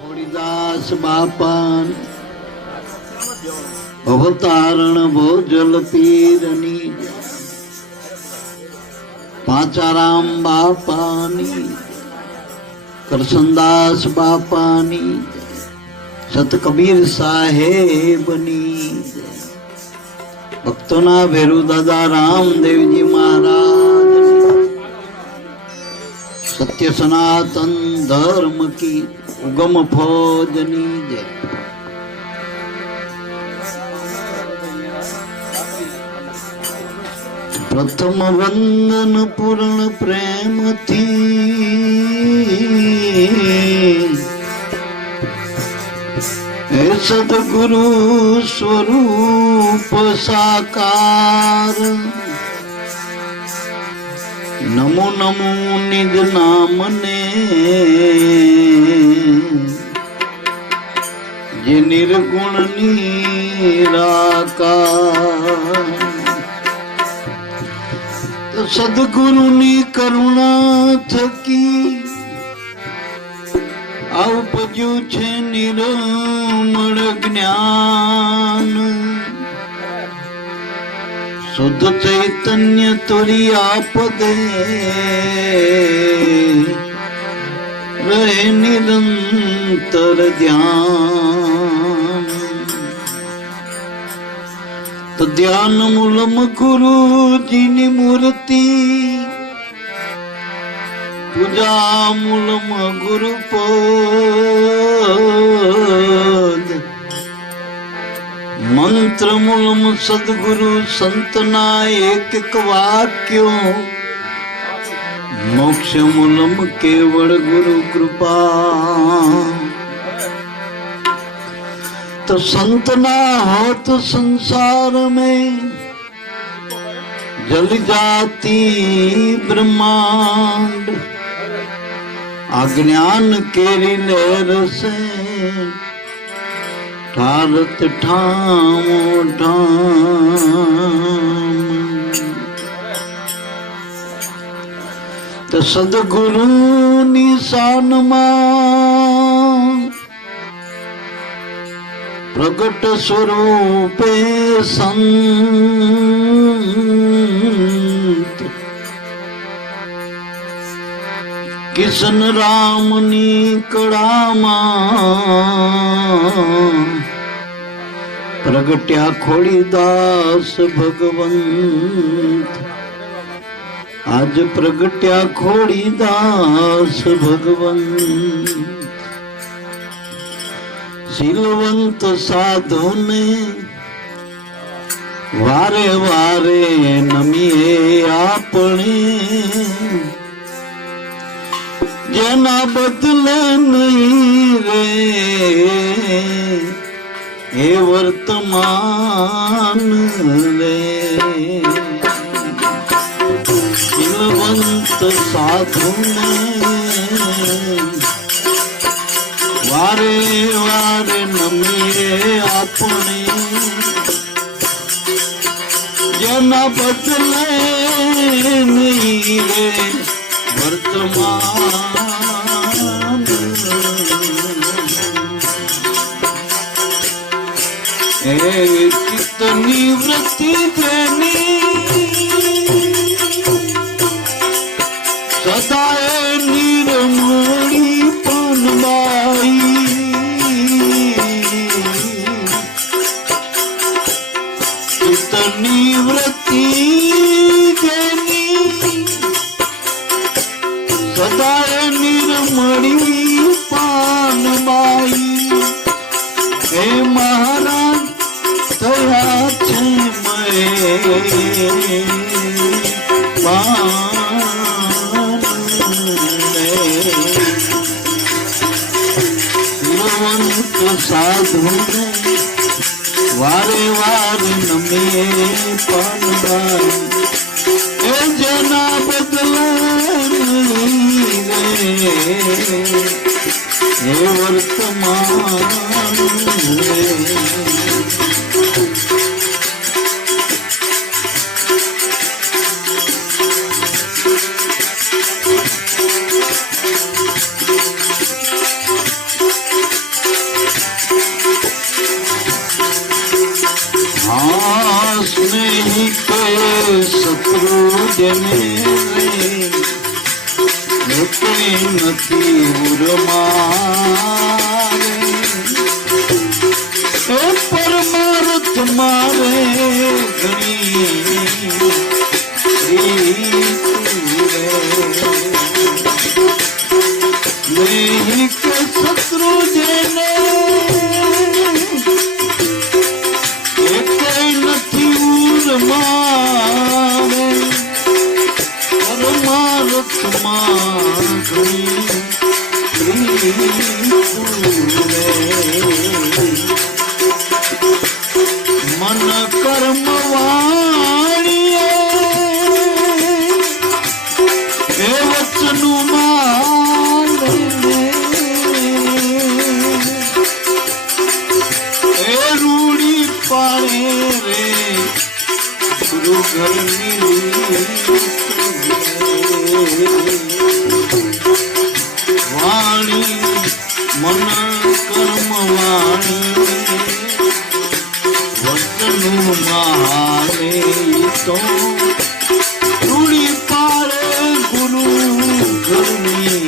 ખોડીદાસ બાપા અવતારણ ભોજલ પીરની પાંચારામ બાપાની કરશનદાસ બાપાની સત કબીર સાહેબની ભક્તોના ભેરુ દાદા રામદેવજી મહારાજ સત્ય સનાતન ધર્મ કી ઉગમ ફौजनी जय। प्रथम वंदन पूर्ण प्रेम थी हे सदगुरु स्वरूप साकार। नमो नमो निज नाम ने जे निर्गुण निराकार। तो सदगुरु नी करुणा थकी उपज्यु छे निर्मल ज्ञान। शुद्ध चैतन्य तुरी आपदे रहे निरंतर ध्यान। तो ध्यान मूलम गुरु जी नी मूर्ति पूजा मूलम गुरु पद। मंत्र मूलम सदगुरु संतना एक एक वाक्यों। मोक्ष मूलम केवल गुरु कृपा। तो संत ना हो तो संसार में जल जाती ब्रह्मांड। अज्ञान केरी लहर से ठारत ठामो ठाम। तो सदगुरु निशान प्रगट स्वरूपे संत। किशन राम नी कड़ामा प्रगट्या खोड़ीदास भगवंत। आज प्रगट्या खोड़ीदास भगवंत। शीलवंत साधु ने वारे वारे नमिए आपने। जना बदले नहीं रे हे वर्तमान रे। शीलवंत साधु ने वारे वारे नमिए आपने। जना बदले नहीं रे वर्तमान। कितनी वृत्ति देनी सदाए निर्मोड़ी पनबाई। कितनी वृत्ति देनी सदाए निर्मली पानबाई। हे महाराज तया छे पान शीलवंत साधु ने वारे वारे नमिए पानबाई। हे जना बदले हे वर्तमान रे। જેને કોઈ નથી ઉરમારે એ પરમાર્થ મારે ઘણી નહીં કે શત્રુ જેને એ કઈ નથી ઉરમારે પરમાર્થમાં મન કર્મ વાણીએ એ વચનું માને એ રૂડી પાડે રે ગુરુ ઘરની વાણી મન કર્મ વાણી વચનું મારે તો રૂડી પાડે ગુરુ ઘરની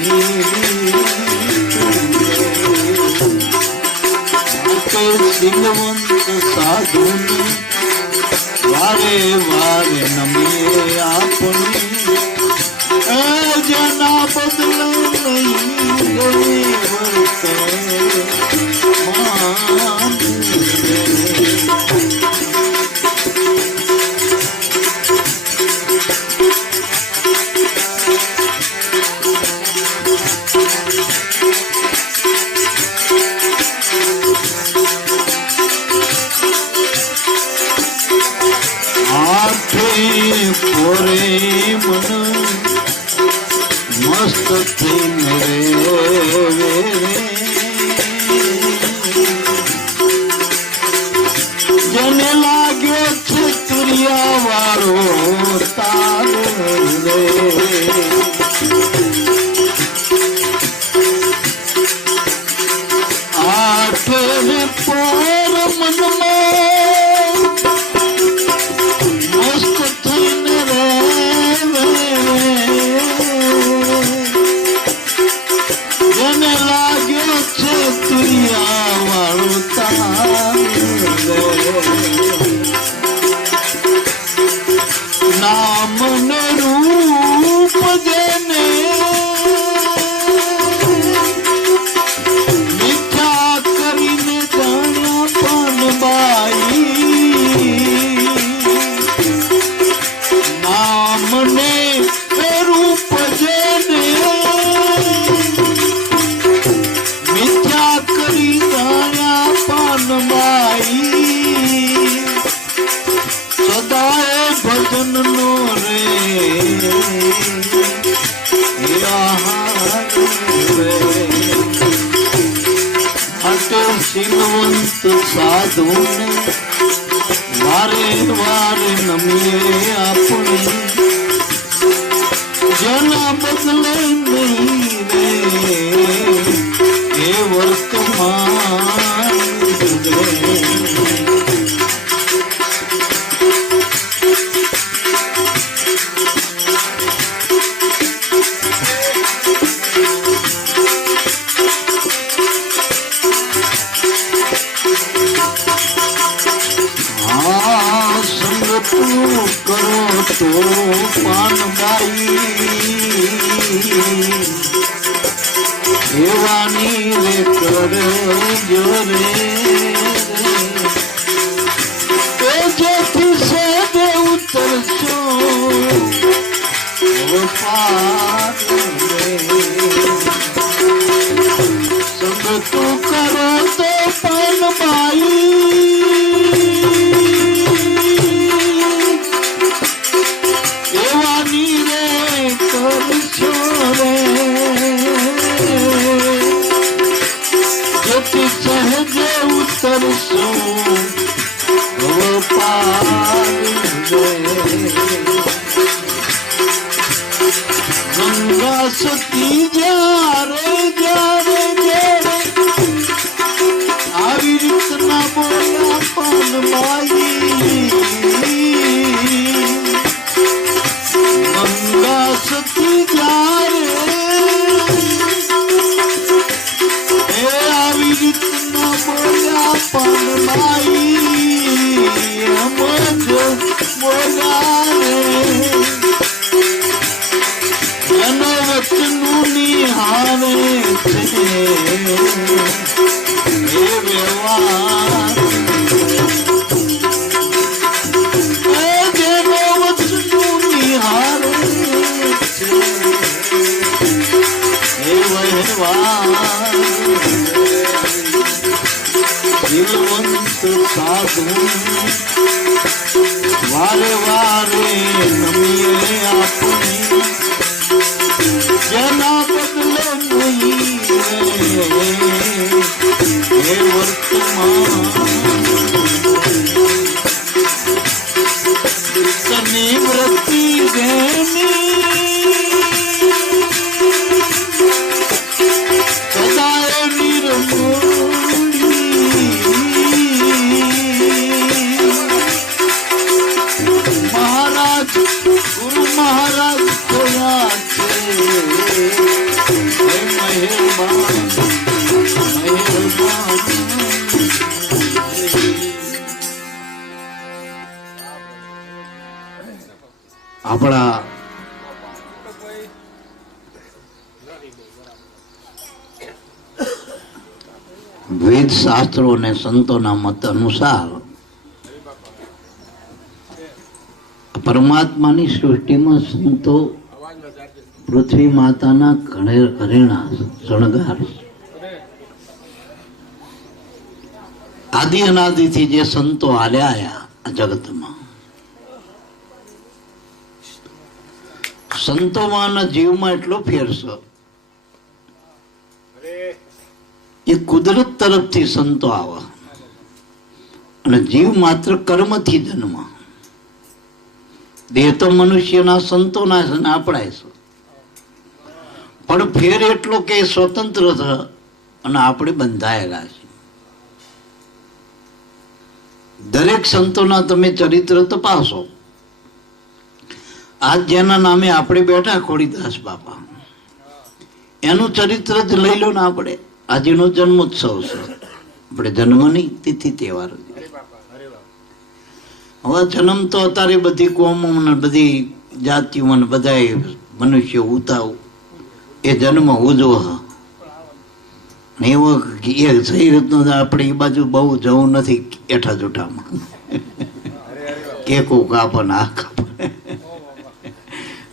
સિંહવંત સાધુ વારે વારે નમીએ આપણે જેના બદલે નહીં વર્તે પોરે મન મસ્ત થઈને રે જેને લાગ્યો છે ક્રિયા વાળો તારો રે આઠે પોર મનમાં જેને લાગ્યો છે તુરિયા વાળો નામ ને રૂપ જેને મીઠા કરીને જાણ્યા પાનબાઈ નામ ને રૂપ જેને મિથ્યા કરી જાણ્યા પાનબાઈ સદાય ભજન નો રે અટે સિંહવંત સાધુ વારે વારે નમીએ આપણે જેના બદલે નહીં રે એ વર્તમાન કરો તો પાનબાઈ એવાની રે કરજો રે એ જેથી સેદે ઉતરશો પાર રે સંગ તું કરો તો પાનબાઈ સહજે ઉતરશો ગંગા સતી જ્યારે જ્યારે જ્યારે આવી રીતના બોલ્યા પાનબાઈ નિહારે છે એ વ્યવહાર જેનો વચનું નિહારે છે એ વ્યવહાર જીવવંત સાધુ વારે વારે નમીએ આપણે જેના બદલે નહીં હે વર્તમાન તની વૃત્તિ દેની સદાય નિર્મોહી મહારાજ ગુરુ મહારાજ ખોયા છે હે મહેરબાન મહેરબાન આપણા વેદ શાસ્ત્રો અને સંતોના મત અનુસાર પરમાત્માની સૃષ્ટિમાં સંતો પૃથ્વી માતાના ઘરેણા શણગાર આદિ અનાદિથી જે સંતો હાલ્યા આ જગતમાં સંતોમાં અને જીવમાં એટલો ફેર છે એ કુદરત તરફથી સંતો આવે અને જીવ માત્ર કર્મથી જન્મ દેહ તો મનુષ્યના સંતોના છે ને આપણા છે પણ ફેર એટલો કે સ્વતંત્ર છે અને આપણે બંધાયેલા છે દરેક સંતોના તમે ચરિત્ર તપાસો આજ જેના નામે આપણે બેઠા ખોડીદાસ બાપા એનું ચરિત્ર જ લઈ લો ને આપણે આજનો જન્મોત્સવ છે આપણે જન્મની તિથિ તહેવાર હવે જન્મ તો અત્યારે બધી કોમો ને બધી જાતિઓ ને બધા મનુષ્ય ઉતાવ એ જન્મ ઉજવો એવો એ સહી રીતનો આપણે એ બાજુ બહુ જવું નથી એઠા જૂઠામાં કેકો કાપે આ કાપે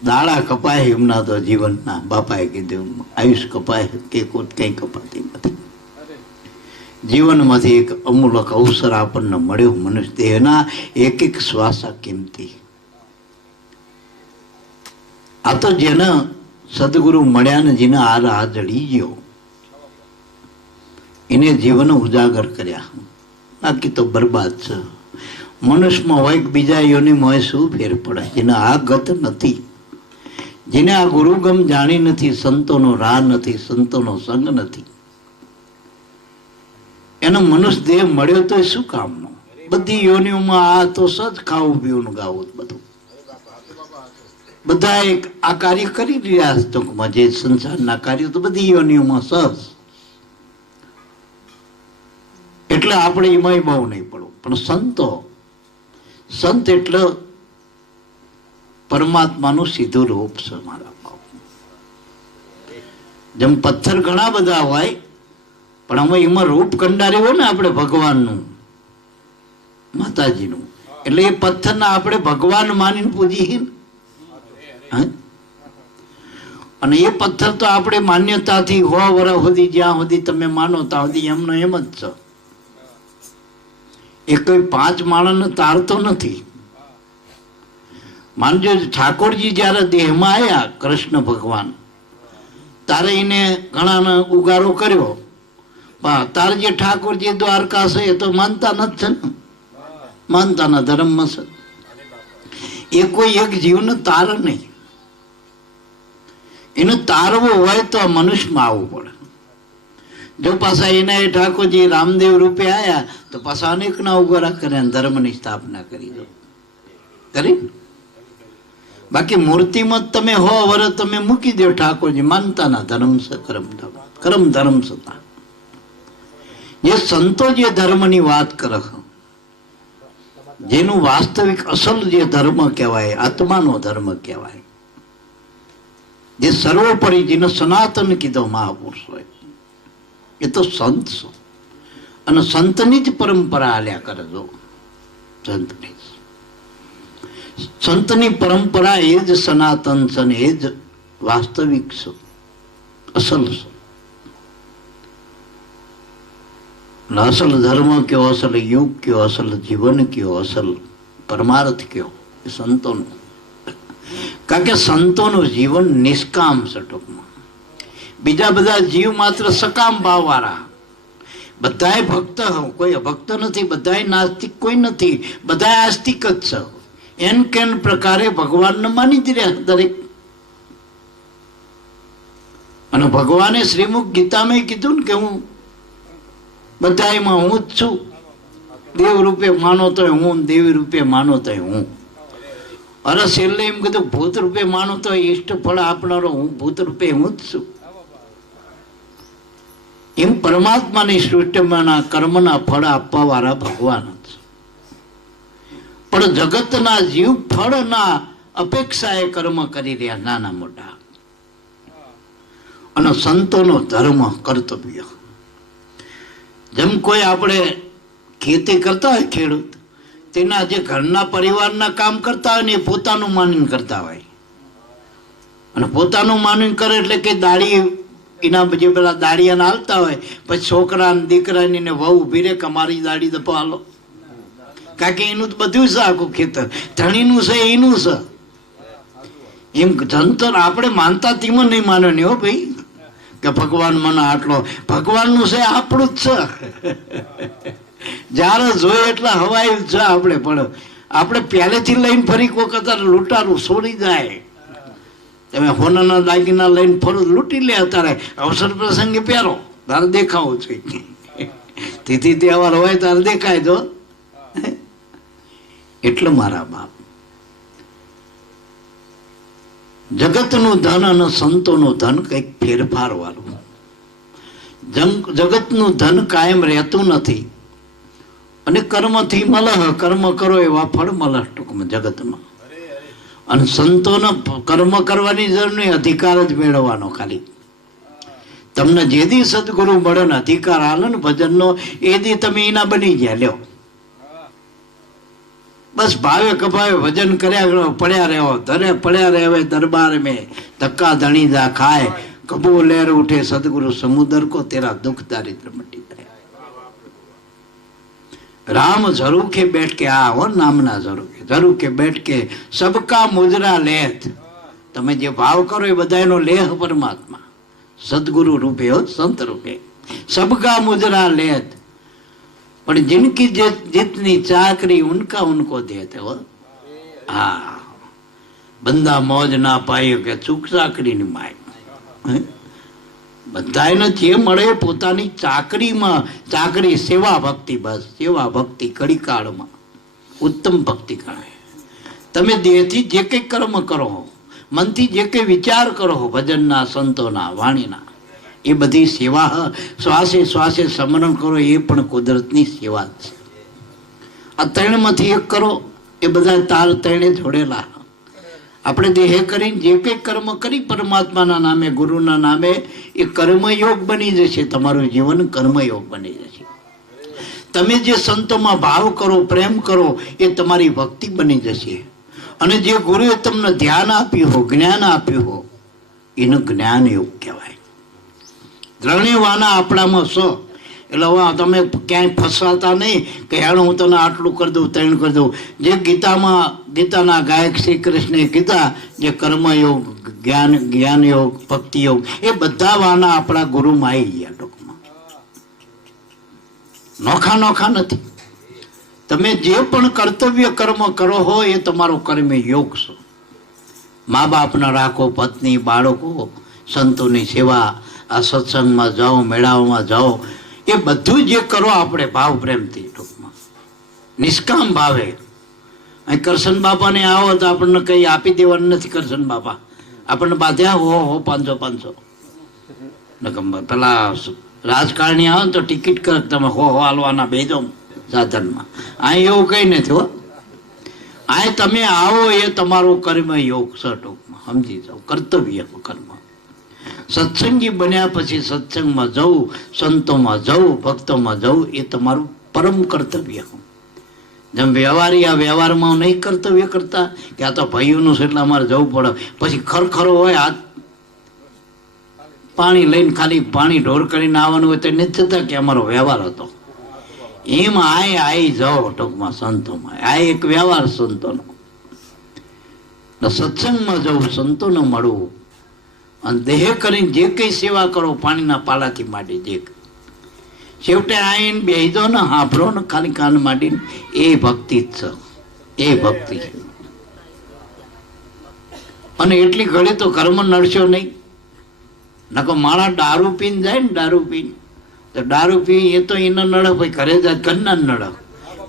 દાડા કપાય એમના તો જીવનના બાપાએ કીધું આયુષ કપાય કેકો કંઈ કપાતી નથી જીવનમાંથી એક અમૂલક અવસર આપણને મળ્યો મનુષ્ય દેહના એક એક શ્વાસા કિંમતી આ તો જેને સદગુરુ મળ્યા ને જેને આ રાહ જડી ગયો એને જીવન ઉજાગર કર્યા બાકી તો બરબાદ છે મનુષ્યમાં હોય કે બીજા યોનિમાં હોય શું ફેર પડે જેને આ ગત નથી જેને આ ગુરુગમ જાણી નથી સંતોનો રાહ નથી સંતોનો સંગ નથી એનો મનુષ્ય દેહ મળ્યો તો શું કામનો બધી યોનિઓમાં આ તો સજ ખાવું પીવું ગાવું બધું બધા એક આ કાર્ય કરી રહ્યા છે ટૂંકમાં જે સંસારના કાર્યો તો બધી યોનિઓમાં સજ એટલે આપણે એમાંય બહુ નહીં પડવું પણ સંત એટલે પરમાત્માનું સીધું રૂપ છે મારા બાપ જેમ પથ્થર ઘણા બધા હોય પણ અમે એમાં રૂપ કંડાર્યું હોય ને આપણે ભગવાનનું માતાજીનું એટલે એ પથ્થરના આપણે ભગવાન માનીને પૂજીએ અને એ પથ્થર તો આપણે માન્યતાથી હો વર્ષ સુધી જ્યાં સુધી તમે માનો ત્યાં સુધી એમનો એમ જ છે એ કોઈ 5 માણસને તારતો નથી માનજો ઠાકોરજી જ્યારે દેહમાં આવ્યા કૃષ્ણ ભગવાન તારે એને ઘણાને ઉગારો કર્યો તારે જે ઠાકોરજી દ્વારકા છે એ તો માનતા નથી છે ને માનતાના ધર્મમાં છે એ કોઈ એક જીવને તાર નહીં એને તારવો હોય તો મનુષ્યમાં આવવું પડે જો પાછા એના એ ઠાકોરજી રામદેવ રૂપે આવ્યા તો પાછા અનેકના ઉગારા કર્યા ધર્મની સ્થાપના કરી દો કરી બાકી મૂર્તિમાં તમે હો વર તમે મૂકી દો ઠાકોરજી માનતાના ધર્મ છે કરમ ધર્મ છે જે સંતો જે ધર્મની વાત કરે જેનું વાસ્તવિક અસલ જે ધર્મ કહેવાય આત્માનો ધર્મ કહેવાય જે સર્વોપરી જેને સનાતન કીધો મહાપુરુષોએ, એ તો સંત છો. અને સંતની જ પરંપરા હાલ્યા કરે. જો સંતની પરંપરા એ જ સનાતન છે ને એ જ વાસ્તવિક છે, અસલ છે. અસલ ધર્મ કયો, અસલ યુગ કયો, અસલ જીવન કયો, અસલ પરમાર્થ કયો, એ સંતોનું. કારણ કે સંતોનું જીવન નિષ્કામ છે ટૂંકમાં. બીજા બધા જીવ માત્ર સકામ ભાવવાળા. બધાય ભક્ત, કોઈ અભક્ત નથી, બધાય નાસ્તિક કોઈ નથી, બધા આસ્તિક જ છે. એન કેન પ્રકારે ભગવાનને માની જ રહ્યા દરેક. અને ભગવાને શ્રીમુખ ગીતામાં કીધું ને કે હું બધાયમાં હું જ છું. દેવ રૂપે માનો તો હું, દેવી રૂપે માનો તો હું. અરે છેલ્લે એમ કીધું ભૂત રૂપે માનો તો ઈષ્ટ ફળ આપનારો હું, ભૂત રૂપે હું જ છું. એમ પરમાત્માની સૃષ્ટિમાંના કર્મના ફળ આપવા વાળા ભગવાન જ. પણ જગતના જીવ ફળના અપેક્ષાએ કર્મ કરી રહ્યા નાના મોટા. અને સંતોનો ધર્મ કર્તવ્ય. જેમ કોઈ આપણે ખેતી કરતા હોય, ખેડૂત તેના જે ઘરના પરિવારના કામ કરતા હોય ને એ પોતાનું માનીને કરતા હોય. અને પોતાનું માનીને કરે એટલે કે દાડી એના જે પેલા દાડિયાને હાલતા હોય, પછી છોકરા દીકરાની ને વહુ ઉભી રે કે અમારી દાડી દપો હાલો. કારણ કે એનું બધું છે, આખું ખેતર ધણીનું છે, એનું છે. એમ જંતર આપણે માનતા તેમાં નહીં માનવાની હો ભાઈ, કે ભગવાન મને આટલો. ભગવાનનું છે આપણું જ છે. જ્યારે જોઈએ એટલા હવાઈ છે આપણે. પણ આપણે પહેલેથી લઈને ફરી વખત લૂંટારું છોડી જાય. તમે હોનાના દાગીના લઈને ફરો, લૂંટી લે. અત્યારે અવસર પ્રસંગે પહેરો, તારે દેખાવું છે. તિથિ તહેવાર હોય તારે દેખાય તો. એટલે મારા બાપ, જગતનું ધન અને સંતોનું ધન કંઈક ફેરફાર વાળું. જગતનું ધન કાયમ રહેતું નથી. અને કર્મથી મલહ, કર્મ કરો એવા ફળ મલહ ટૂંકમાં જગતમાં. અને સંતોને કર્મ કરવાની જરૂર નહીં, અધિકાર જ મેળવવાનો ખાલી. તમને જે દી સદગુરુ મળે ને અધિકાર હાલે ને ભજનનો, એ દી તમે એના બની ગયા. લ્યો બસ ભાવે કભાવે ભજન કર્યા પડ્યા રહ્યો, ધરે પડ્યા રહે દરબાર મેં, ધક્કા ધણીદા ખાય, કબૂ લહેર ઉઠે સદગુરુ સમુદર કો, તેરા દુઃખ દારિદ્ર મટી જાય. राम झरूखे बैठ के आ हो नामना झरूखे बैठ के सबका मुजरा लेत. તમે જે ભાવ કરો એ બધાનો લેહ પરમાત્મા સદગુરુ રૂપે હો, સંત રૂપે. सबका मुजरा लेत, पर जिनकी जितनी चाकरी उनका उनको देते हो. हाँ, बंदा मौज ना पायो કે ચૂક ચાકરી ની માય. બધાને જે મળે પોતાની ચાકરીમાં, ચાકરી સેવા ભક્તિ, બસ સેવા ભક્તિ કડી કાળમાં ઉત્તમ ભક્તિ ગણાય. તમે દેહથી જે કંઈ કર્મ કરો, મનથી જે કંઈ વિચાર કરો, ભજનના, સંતોના, વાણીના, એ બધી સેવા. શ્વાસે શ્વાસે સ્મરણ કરો, એ પણ કુદરતની સેવા જ છે. આ ત્રણમાંથી એક કરો, એ બધા તાર ત્રણે જોડેલા. આપણે દેહે કરીને જે કંઈ કર્મ કરી પરમાત્માના નામે, ગુરુના નામે, એ કર્મયોગ બની જશે. તમારું જીવન કર્મયોગ બની જશે. તમે જે સંતોમાં ભાવ કરો, પ્રેમ કરો, એ તમારી ભક્તિ બની જશે. અને જે ગુરુએ તમને ધ્યાન આપ્યું હો, જ્ઞાન આપ્યું હો, એનું જ્ઞાન યોગ કહેવાય. ત્રણેય વાના આપણામાં સો. એટલે હવે તમે ક્યાંય ફસાતા નહીં કે હેણું હું તને આટલું કરી દઉં, ત્રણ કરી દઉં. જે ગીતાના ગાયક શ્રી કૃષ્ણે કીધા, જે કર્મયોગ, જ્ઞાન યોગ, ભક્તિ યોગ, એ બધા વાના આપણા ગુરુમાં આવી ગયા. ટૂંકમાં નોખા નોખા નથી. તમે જે પણ કર્તવ્ય કર્મ કરો હો, એ તમારો કર્મ યોગ છે. મા બાપના રાખો, પત્ની, બાળકો, સંતોની સેવા, આ સત્સંગમાં જાઓ, મેળાઓમાં જાઓ, એ બધું જે કરો આપણે ભાવ પ્રેમથી, ટૂંકમાં નિષ્કામ ભાવે. અહીં કરશન બાપાને આવો તો આપણને કંઈ આપી દેવાનું નથી. કરશન બાપા આપણને બાંધ્યા હો 500 પેલા રાજકારણી આવે ને તો ટિકિટ કર, તમે હો હાલવાના બેજો સાધનમાં. અહીં એવું કંઈ નથી હો. આ તમે આવો એ તમારો કર્મ યોગ છે, ટૂંકમાં સમજી જાઓ, કર્તવ્ય કર્મ. સત્સંગી બન્યા પછી સત્સંગમાં જવું, સંતોમાં જવું, ભક્તોમાં જવું એ તમારું પરમ કર્તવ્ય. જેમ વ્યવહારી આ વ્યવહારમાં નહીં કર્તવ્ય કરતા કે આ તો ભાઈઓનું છે એટલે અમારે જવું પડે, પછી ખરખરો હોય હાથ પાણી લઈને ખાલી પાણી ઢોર કરીને આવવાનું હોય તો નથી થતા કે અમારો વ્યવહાર હતો. એમ આઈ જાઓ ટૂંકમાં સંતોમાં, આ એક વ્યવહાર સંતોનો. સત્સંગમાં જવું, સંતોને મળવું અને દેહ કરીને જે કઈ સેવા કરો પાણીના પાલાથી માંડી જે છેવટે આઈને બેસી દો ને, હાંભળો ને ખાલી કાન માંડીને, એ ભક્તિ જ છે, એ ભક્તિ. અને એટલી ઘડી તો કર્મ નડશો નહીં. નકો માણસ દારૂ પીને જાય ને, દારૂ પીને તો દારૂ પી એ તો એને નડે, ભાઈ ઘરે જાય ઘરના નડે,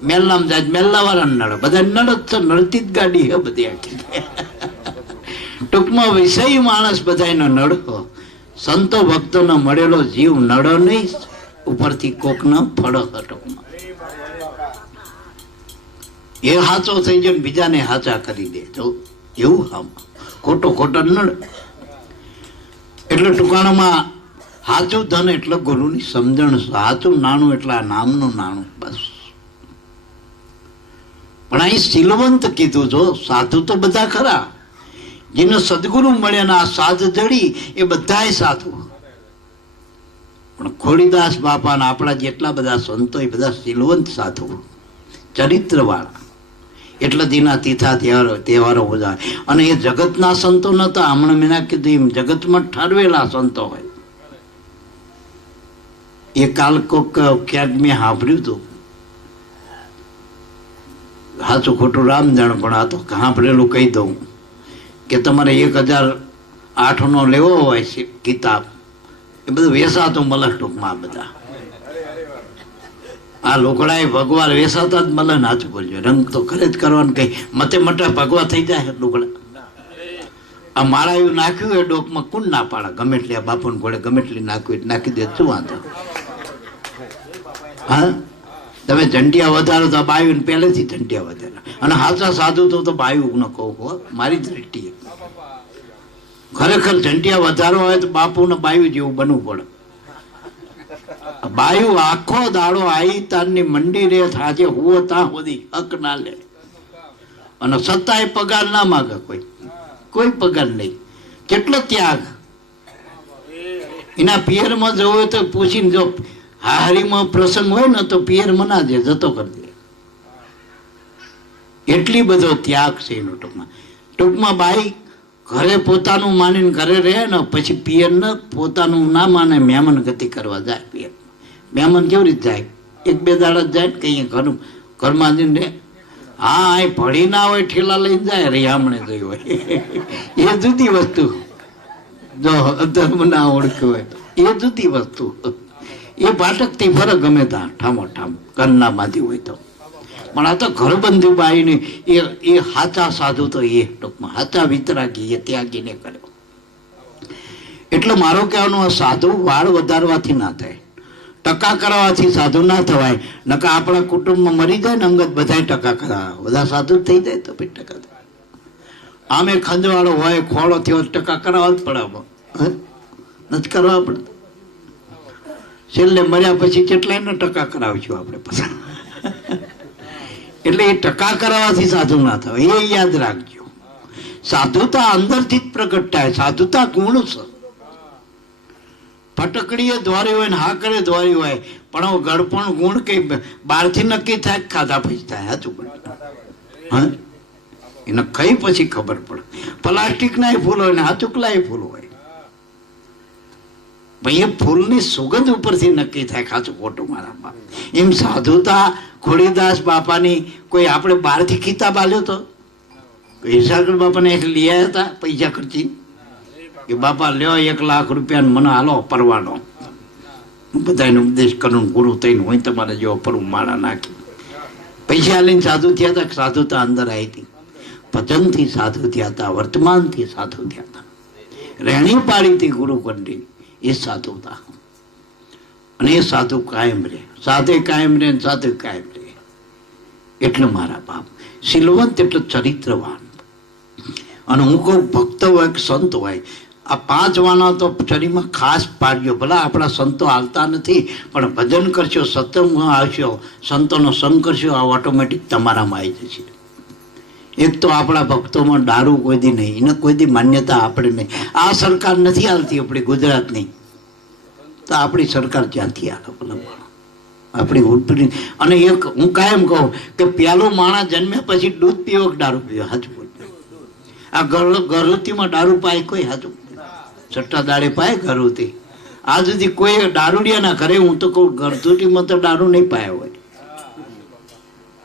મેલ્લામાં જાય મેલ્લા વાળા નડે, બધા નડે જ છે, નડતી જ ગાડી હે બધી આખી. ટૂંકમાં વિષય માણસ બધાનો નડો, સંતો ભક્તોનો મળેલો જીવ નડો નહીં, ઉપરથી કોકનો ફળો. ટૂંકમાં એ હાચો થઈ જાય ને બીજાને હાચા કરી દે, જો એવું આમ ખોટો ખોટો નડ. એટલે ટૂંકાણમાં સાચું ધન એટલે ગુરુની સમજણ, સાચું નાણું એટલે આ નામનું નાણું, બસ. પણ અહીં શીલવંત કીધું, જો સાધુ તો બધા ખરા, જેને સદગુરુ મળે ને આ સાધ જડી એ બધાય સાધુ. પણ ખોડીદાસ બાપા ને આપણા જેટલા બધા સંતો એ બધા શીલવંત સાધુ, ચરિત્રવાળા. એટલે દીના તીથા તહેવારો બધા. અને એ જગતના સંતો નતા, હમણાં મેં કીધું એમ જગતમાં ઠારવેલા સંતો હોય. એ કાલ કોક ક્યાંક મેં સાંભળ્યું હતું, સાચું ખોટું રામ જાણ, પણ આ તો સાંભળેલું કહી દઉં કે તમારે 1008નો લેવો હોય છે કિતાબ, એ બધું વેસાતું મળે ટૂંકમાં. બધા આ લોકડાએ ભગવાન વેસાતા જ મળે ને, હાચું બોલજો, રંગ તો ખરે જ કરવાનું, કઈ મતે મટે ભગવા થઈ જાય લોકડા. આ મારા એવું નાખ્યું એ ડોકમાં કોણ ના પાડે, ગમે એટલે આ બાપુને ઘોડે ગમે એટલી નાખ્યું નાખી દે, શું વાંધો? હા, તમે ઝંટિયા વધારો તો બાયું પહેલેથી ઝંટિયા વધારા. અને હાચા સાધુ તો બાયું ન કહું હો, મારી દ્રષ્ટિએ ખરેખર ઝંટિયા વધારો હોય તો બાપુને બાયું જેવું બનવું પડે. બાયું આખો દાડો આઈ તારની મંડી રે, થાજે હુવો ત્યાં સુધી હક ના લે, અને સત્તાય પગાર ના માગે, કોઈ પગાર નહીં. કેટલો ત્યાગ! એના પિયરમાં જવું હોય તો પૂછીને, જો હારીમાં પ્રસંગ હોય ને તો પિયર મના દે, જતો કરી દે. એટલી બધો ત્યાગ છે એનો. ટૂંકમાં બાઈ ઘરે પોતાનું માનીને ઘરે રહે ને, પછી પિયરને પોતાનું ના માને, મહેમાન ગતિ કરવા જાય. પિયર મહેમાન કેવી રીતે જાય? 1-2 દાડા જ જાય ને, કઈ ઘરમાં જઈને. હા, અહીં ભળી ના હોય ઠેલા લઈને જાય, રિયામણે જઈ હોય એ જુદી વસ્તુ. જો ધર્મ ના ઓળખ્યું હોય એ જુદી વસ્તુ. એ ભાટકથી ફરક ગમે ત્યાં ઠામો ઠામ ઘરના બાંધી હોય તો. પણ આ તો ઘરબંધી બાઈને એ હાચા સાધુ તો એ ટૂંકમાં હાચા વિતરાગી, એ ત્યાગીને કર્યો. એટલે મારો કહેવાનો, આ સાધુ વાળ વધારવાથી ના થાય, ટકા કરાવવાથી સાધુ ના થવાય. નકા આપણા કુટુંબમાં મરી જાય ને અંગત બધા ટકા કરાવે, બધા સાધુ થઈ જાય તો પછી ટકા થાય. આમે ખંજવાળો હોય, ખોળો થયો, ટકા કરાવવા જ પડે, નથી કરવા પડે. છેલ્લે મર્યા પછી કેટલાયને ટકા કરાવીશું આપણે પછી. એટલે એ ટકા કરાવવાથી સાધુ ના થાય, એ યાદ રાખજો. સાધુતા અંદરથી જ પ્રગટ થાય, સાધુતા ગુણ છે. ફટકડીએ દ્વારી હોય ને હાકડે દ્વારી હોય, પણ ગળપણ ગુણ કઈ બહારથી નક્કી થાય, ખાધા પછી થાય. સાચું પડે, હા, એને કઈ પછી ખબર પડે. પ્લાસ્ટિક ના ફૂલ હોય ને હાચુકલા ફૂલ હોય, ભાઈ એ ફૂલની સુગંધ ઉપરથી નક્કી થાય, ખાચું ખોટું મારા બાપ. એમ સાધુતા ખોડીદાસ બાપાની કોઈ આપણે બહારથી કિતાબ આલ્યો તો ઈશાકર બાપાને એક લઈ આવ્યા હતા પૈસા ખર્ચી, કે બાપા લ્યો 1 લાખ રૂપિયા મને હાલો પરવાનો, બધાને ઉપદેશ કરું, ગુરુ થઈને હોય તમારે જેવો પરવું માળા નાખી પૈસા લઈને સાધુ થયા હતા. સાધુતા અંદર આવી હતી, ભજનથી સાધુ થયા હતા, વર્તમાનથી સાધુ થયા હતા, રહેણી પાડી હતી ગુરુ કંડી, એ સાધુતા. અને એ સાધુ કાયમ રહે, સાધે કાયમ રહે, સાધુ કાયમ રહે. એટલે મારા બાપ શીલવંત એટલે ચરિત્રવાન. અને હું કહું ભક્ત હોય કે સંત હોય, આ 5 વાના તો શરીરમાં ખાસ પાડજો. ભલા આપણા સંતો હાલતા નથી, પણ ભજન કરશો, સત્સંગમાં આવશો, સંતોનો સંગ કરશો, આ ઓટોમેટિક તમારામાં આવી જશે. એક તો આપણા ભક્તોમાં દારૂ કોઈ દી નહીં, એને કોઈ દી માન્યતા આપણે નહીં. આ સરકાર નથી હાલતી આપણી ગુજરાતની, તો આપણી સરકાર ક્યાંથી હાલે ભલા આપણી ઉપરી. અને એક હું કાયમ કહું કે પેલું માણસ જન્મ્યા પછી દૂધ પીવો કે દારૂ પીવો? હાચું બોલજો. આ ઘરુતીમાં દારૂ પાય કોઈ? હાચું છઠ્ઠા દાડે પાય ઘરુતી. આ સુધી કોઈ દારૂડિયાના ઘરે હું તો કહું ઘરતુટીમાં તો દારૂ નહીં પાયા હોય.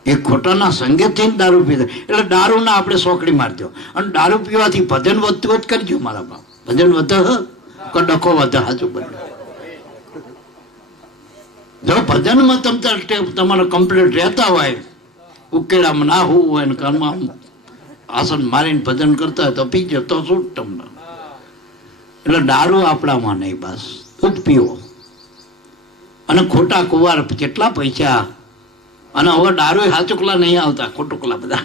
એ ખોટાના સંગે થઈને દારૂ પીધા. એટલે દારૂના આપણે સોકડી મારજો. અને દારૂ પીવાથી ભજન વધતું જ કરજો મારા બાપ. ભજન વધે કે ડખો વધે? હાચું બોલજો. જો ભજનમાં તમારે કમ્પ્લીટ રહેતા હોય, ઉકેડામાં ના હોવું હોય ને ઘરમાં આસન મારીને ભજન કરતા હોય તો પીજો તો છૂટ તમને. એટલે દારૂ આપણામાં નહીં, બસ દૂધ પીવો. અને ખોટા કુવાર કેટલા પૈસા. અને હવે દારૂ હાચુકલા નહીં આવતા, ખોટુકલા બધા.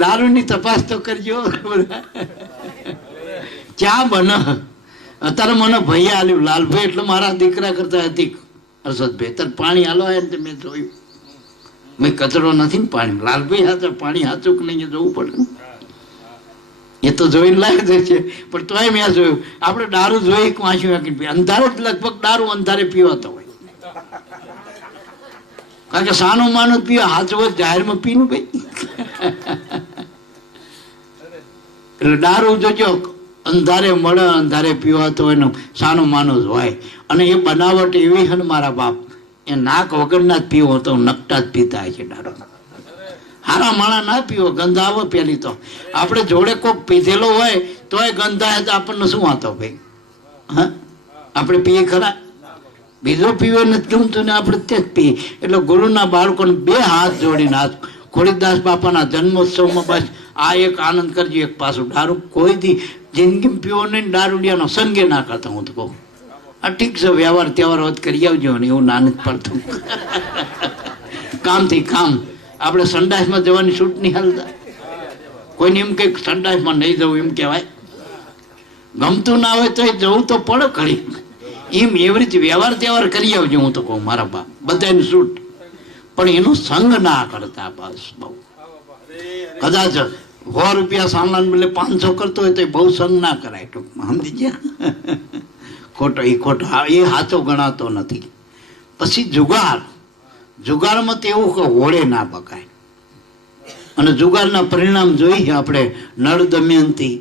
દારૂની તપાસ તો કરજો. ચા બને અત્યારે મને ભાઈ આલ્યું લાલભાઈ, એટલે મારા દીકરા કરતા હતી હર્ષદભાઈ. તાર પાણી હાલો આવે ને મેં જોયું, મેં કચરો નથી ને પાણી. લાલભાઈ હાથે પાણી હાચુક નહીં જોવું પડે. એ તો જોઈને લાગે છે, પણ તોય મેં જોયું. આપણે દારૂ જોઈ વાંચ્યું અંધારે જ લગભગ દારૂ અંધારે પીવાતો હોય. કારણ કે સાનું માનું પીવા હાચવો જાહેરમાં પીનું ભાઈ. એટલે દારૂ જોજો અંધારે મળે, અંધારે પીવાતો હોય ને સાનું માનું જ હોય. અને એ બનાવટ એવી છે ને મારા બાપ, એ નાક વગરના જ પીવો તો નકટા જ પીતા છે દારૂ. હારા માણા ના પીવો, ગંધાવો. પેલી તો આપણે જોડે કોક પીધેલો હોય તોય ગંધાય તો આપણને શું વાંધો ભાઈ? હા, આપણે પીએ ખરા? બીજો પીવે નથી ગમતું ને આપણે તે જ પીએ. એટલે ગુરુના બાળકોને 2 હાથ જોડીને હાથ ખોડીદાસ બાપાના જન્મોત્સવમાં બસ આ એક આનંદ કરજો. એક પાછું દારૂ કોઈ દી જિંદગીમાં પીવો નહીં, દારૂડિયાનો સંગે ના કરતા. હું તો કહું આ ઠીક છે, વ્યવહાર તહેવાર હોત કરી આવજો ને, એવું ના નથી પડતું. કામથી કામ. આપણે સંડાસમાં જવાની છૂટ નહીં હાલતા. કોઈને એમ કે સંડાસમાં નહીં જવું એમ કહેવાય? ગમતું ના હોય તો જવું તો પડે ખરી. એમ એવી રીતે વ્યવહાર તહેવાર કરી આવજો. હું તો કહું મારા બાપ બધાની છૂટ, પણ એનો સંગ ના કરતા. બસ બહુ કદાચ 100 રૂપિયા સામાન બદલે 500 કરતો હોય તો બહુ સંગ ના કરાય. ટૂંકમાં સમજી ગયા? ખોટો એ ખોટો એ સાચો ગણાતો નથી. પછી જુગાર. જુગારમાં તો એવું કે હોળે ના પકાય. અને જુગારના પરિણામ જોઈએ આપણે. નળ દમયંતી,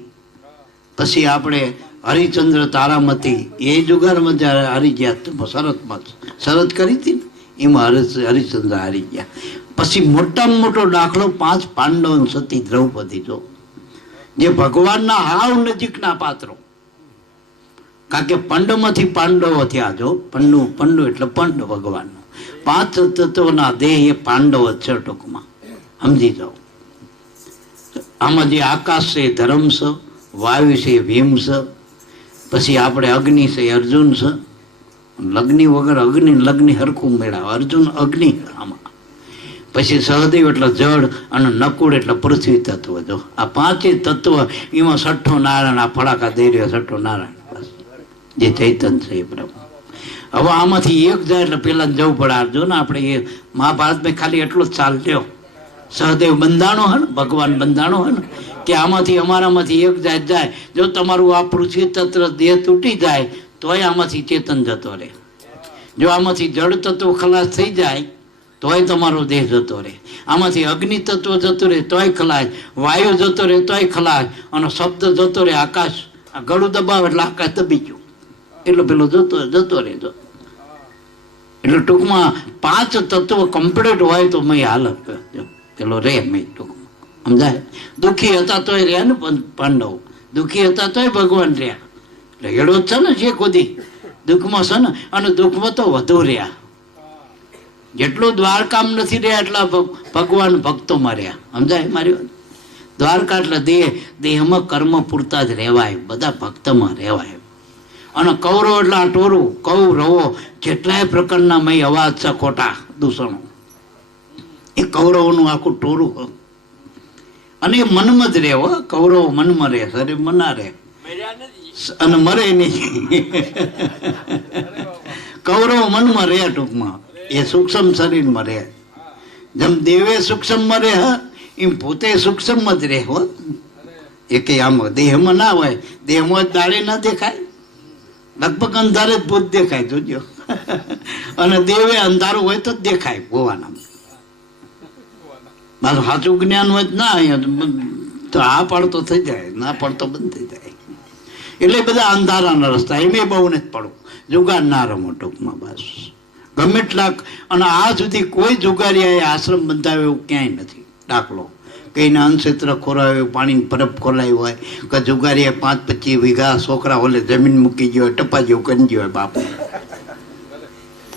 પછી આપણે હરિચંદ્ર તારામતી. એ જુગારમાં જ્યારે હારી ગયા શરતમાં, શરત કરી હતી ને એમાં હરિચંદ્ર હારી ગયા. પછી મોટામાં મોટો દાખલો 5 પાંડવ સતી દ્રૌપદી. જો જે ભગવાનના હાવ નજીકના પાત્રો. કારણ કે પંડમાંથી પાંડવો થયા. જો પંડુ એટલે પંડ ભગવાનનો. 5 તત્વના દેહ એ પાંડવ જ છે ટૂંકમાં, સમજી જાઓ. આમાં જે આકાશ છે એ ધર્મ છે, વાયુ છે એ ભીમ છે, પછી આપણે અગ્નિ છે એ અર્જુન છે. લગ્નિ વગર લગ્નિ હરખું મેળાવે. અર્જુન અગ્નિ આમાં. પછી સહદેવ એટલે જળ અને નકુળ એટલે પૃથ્વી તત્વ. જો આ 5 તત્વ એમાં છઠ્ઠો નારાયણ. આ ફડાકા દઈ રહ્યો છઠ્ઠો નારાયણ, બસ જે ચૈતન છે એ પ્રભુ. હવે આમાંથી એક જાય એટલે પેલા જવું પડે. જો ને આપણે એ મહાભારતમાં ખાલી એટલો જ ચાલ લ્યો. સહદેવ બંધાણો હે ને, ભગવાન બંધાણો હે ને, કે આમાંથી અમારામાંથી એક જાય. જો તમારું આ પૃથ્વી તત્વ દેહ તૂટી જાય તોય આમાંથી ચેતન જતો રહે. જો આમાંથી જળ તત્વ ખલાસ થઈ જાય તોય તમારો દેહ જતો રહે. આમાંથી અગ્નિ તત્વ જતો રહે તોય ખલાસ, વાયુ જતો રહે તોય ખલાસ, અને શબ્દ જતો રહે. આકાશ આ ગળું દબાવે એટલે આકાશ દબી ગયું, એટલે પેલો જતો રહે. એટલે ટૂંકમાં 5 તત્વ કમ્પ્લીટ હોય તો મેં હાલત પેલો રે. મેં ટૂંકમાં સમજાય. દુઃખી હતા તોય રહ્યા ને પાંડવ, દુઃખી હતા તોય ભગવાન રહ્યા. એટલે એડો જ છે ને જે ખુદી દુઃખમાં છે ને, અને દુઃખમાં તો વધુ રહ્યા. જેટલું દ્વારકામ નથી રહ્યા એટલા ભગવાન ભક્તોમાં રહ્યા. સમજાય મારી વાત? દ્વારકા એટલે દેહમાં કર્મ પૂરતા જ રહેવાય, બધા ભક્તમાં રહેવાય. અને કૌરવ એટલે આ ટોરું કૌરવો જેટલાય પ્રકારના મય અવાજ છે ખોટા દૂષણો એ કૌરવોનું આખું ટોળું હોય. અને એ મનમાં જ રહે હો, કૌરવો મનમાં રહે, શરીરમાં ના રહે અને મરે નહીં. કૌરવો મનમાં રહે, ટૂંકમાં એ સૂક્ષ્મ શરીરમાં રહે. જેમ દેવે સૂક્ષ્મમાં રહે એમ પોતે સૂક્ષ્મ જ રહે હો. એ કે આમ દેહમાં ના હોય, દેહમાં દાડે ના દેખાય, લગભગ અંધારે જ ભૂત દેખાય જોજો. અને દેવે અંધારું હોય તો જ દેખાય ભોવાના. મારું સાચું જ્ઞાન હોય ના અહીંયા તો આ પડતો થઈ જાય, ના પડતો બંધ થઈ જાય. એટલે બધા અંધારાના રસ્તા એમ બહુ નથી પડવું, જુગાર ના રમો ટૂંકમાં બસ. ગમે એટલા અને આ સુધી કોઈ જુગારીએ આશ્રમ બંધાવ્યો એવું ક્યાંય નથી. દાખલો કઈને અન્નક્ષેત્ર ખોરાવ્યું, પાણીની પરબ ખોલાવી હોય કે જુગારીએ 5-25 વીઘા છોકરા ઓલે જમીન મૂકી ગયો હોય, ટપા જેવું કરી ગયો હોય બાપ.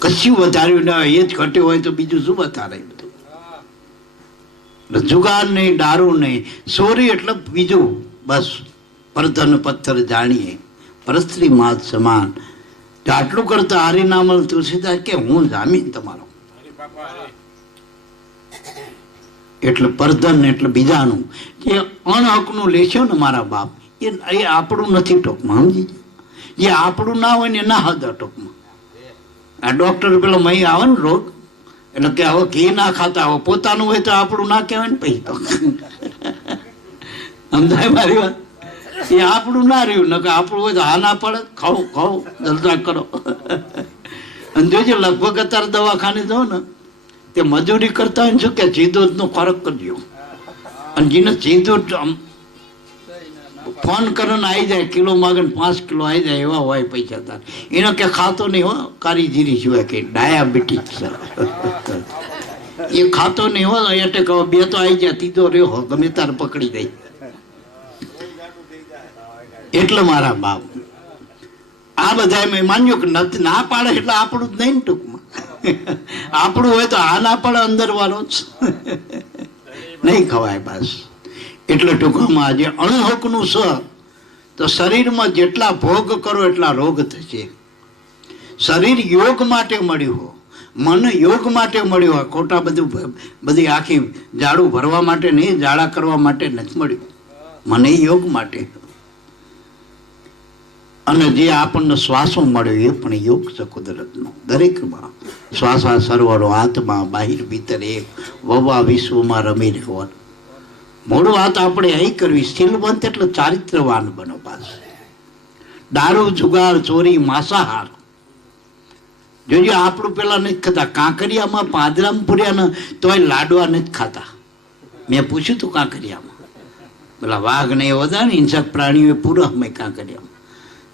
કશું વધાર્યું ના હોય, એ જ ઘટ્યું હોય તો બીજું શું વધારે બધું. જુગાર નહીં, દારૂ નહીં, સોરી એટલે બીજું બસ. પરધન પથ્થર જાણીએ પરસ્ત્રી માત સમાન. આટલું કરતા હરિનામલ તુલસીદાસ કે હું જામીન તમારો. એટલે પરધન એટલે બીજાનું જે અણહકનું લેશો ને મારા બાપ, એ આપણું નથી ટોકમાં, સમજી. જે આપણું ના હોય ને ના હદ ટોકમાં. આ ડોક્ટર પેલો મહી આવે ને રોગ એટલે કે હવે ઘી ના ખાતા હોય, પોતાનું હોય તો આપણું ના કહેવાય ને પછી તો. સમજાય મારી વાત? એ આપણું ના રહ્યું ને કે આપણું હોય તો હા ના પડે, ખાવું ખાવું જલસા કરો. અને જોજો લગભગ અત્યારે દવાખાને જાઓ ને તે મજૂરી કરતા હોય ને શું કે જીદોદનો ખોરાક કરજો. અને જેને જીદોદ ફોન કરે ને આવી જાય, કિલો માગે 5 કિલો આવી જાય એવા હોય પૈસા તાર. એનો કે ખાતો નહીં હો, કારી જીરી સિવાય કે ડાયાબિટીસ એ ખાતો નહીં હો. એટલે કહો 2 તો આવી જાય, 3 રહ્યો ગમે તાર પકડી દઈ. એટલે મારા બાપ આ બધા મેં માન્યું કે નથી, ના પાડે એટલે આપણું જ નહીં ને ટૂંકમાં. આપણું હોય તો આ ના પડે અંદર વાળો જ નહીં ખવાય બસ. એટલે ટૂંકમાં આજે અણહકનું સ તો શરીરમાં જેટલા ભોગ કરો એટલા રોગ થશે. શરીર યોગ માટે મળ્યું હો, મન યોગ માટે મળ્યું હોય, ખોટા બધી આખી જાડું ભરવા માટે નહીં, જાડા કરવા માટે નથી મળ્યું. મને યોગ માટે. અને જે આપણને શ્વાસો મળ્યો એ પણ યોગ છે કુદરતનો. દરેકમાં શ્વાસા સર્વરો આત્મા બાહિર ભીતર એક વવા વિશ્વમાં રમી રહેવાનું. મૂળ વાત આપણે અહીં કરવી, શીલવંત એટલે ચારિત્રવાન બનો. પાસ દારૂ, જુગાર, ચોરી, માંસાહાર જોજો આપણું પેલા નથી ખાતા. કાંકરિયામાં પાંદડામાં પૂર્યા તોય લાડવા નથી ખાતા. મેં પૂછ્યું તું કાંકરિયામાં, પેલા વાઘ ને એ બધા ને હિંસક પ્રાણીઓ પૂરા અમે કાંકરિયામાં.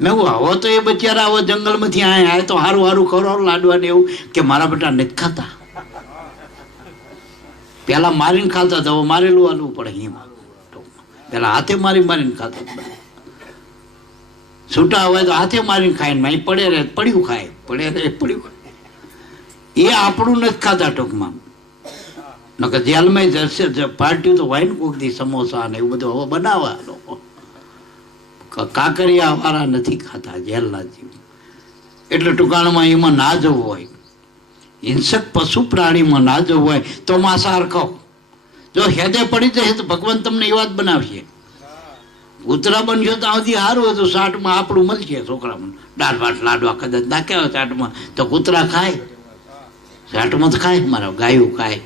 મેં કહું હવે તો એ બચારા હવે જંગલમાંથી આયા તો સારું સારું ખવડાવો લાડવા ને એવું. કે મારા બેટા નથી ખાતા, પેલા મારીને ખાતા તો હવે મારેલું હાલવું પડે. એમાં પેલા હાથે મારીને ખાતા, છૂટા હોય તો હાથે મારીને ખાય, મારી પડે રહે પડ્યું ખાય, પડે રહે પડ્યું ખાય. એ આપણું નથી ખાતા ટૂંકમાં. નકર જેલમાં જશે પાર્ટી તો હોય ને કોઈક દી સમોસા ને એવું બધું હવે બનાવવા લોકો. કાંકરિયા વાળા નથી ખાતા જેલના જીવ. એટલે ટૂંકાણમાં એમાં ના જવું હોય, હિંસક પશુ પ્રાણીમાં ના જવું હોય તો માંસાહાર ખાઓ. જો હેદે પડી જશે તો ભગવાન તમને એ વાત બનાવશે. કૂતરા બનશો તો આવતી સારું હતું, શાટમાં આપણું મળશે છોકરામાં. દાળ ભાત લાડવા કદાચ નાખ્યા હોય શાટમાં તો કૂતરા ખાય, શાટમાં તો ખાય, મારા ગાયું ખાય.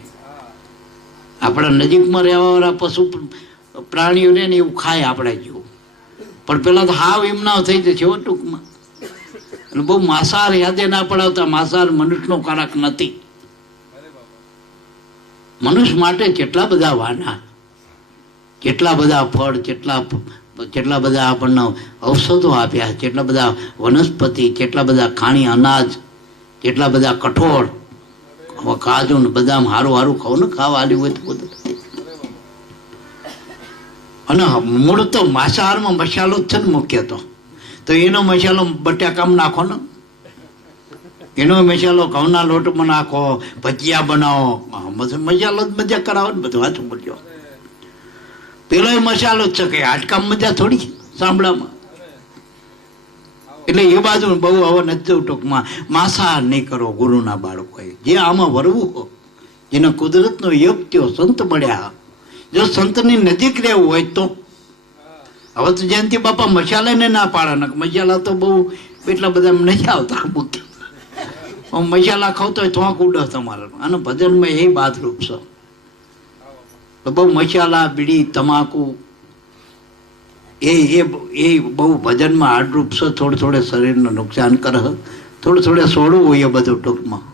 આપણા નજીકમાં રહેવાવાળા પશુ પ્રાણીઓને ને એવું ખાય આપણા જેવું. પણ પેલા તો હાવ એમ ના થઈ જશે હો ટૂંકમાં. એટલે બહુ માંસાહાર યાદે ના પડાવતા. માંસાહાર મનુષ્યનો કારક નથી. મનુષ્ય માટે કેટલા બધા વાના, કેટલા બધા ફળ, કેટલા બધા આપણને ઔષધો આપ્યા, કેટલા બધા વનસ્પતિ, કેટલા બધા ખાણી અનાજ, કેટલા બધા કઠોળ, કાજુ ને બદામ હારું હારું ખાવ ને, ખાવા આલ્યું હોય તો બધું. અને મૂળ તો માંસાહારમાં મસાલો જ છે ને મુખ્ય તો એનો મસાલો બટાકામાં નાખો ને, એનો મસાલો ઘઉંના લોટમાં નાખો, ભજીયા બનાવો, મસાલો જ મજા કરાવો ને બધું. વાંચું બોલ્યો પેલો મસાલો જ છે કે હાડકામાં મજા થોડી સાંભળામાં. એટલે એ બાજુ બહુ હવે નથી જવું ટૂંકમાં. માંસાહાર નહીં કરો ગુરુના બાળકોએ. જે આમાં વરવું હો, જેને કુદરતનો યોગ થયો, સંત મળ્યા. જો સંતની નજીક રહેવું હોય તો. હવે તો જયંતિ બાપા મસાલાને ના પાડે ને, મસાલા તો બહુ એટલા બધા નથી આવતા. મસાલા ખાવ તો થોંક ઉડે તમારે. અને ભજનમાં એ બાદરૂપ છે. તો બહુ મસાલા, બીડી, તમાકુ એ બહુ ભજનમાં હાડરૂપ છે. થોડે શરીરને નુકસાન કરે. થોડે છોડવું હોય એ બધું ટૂંકમાં.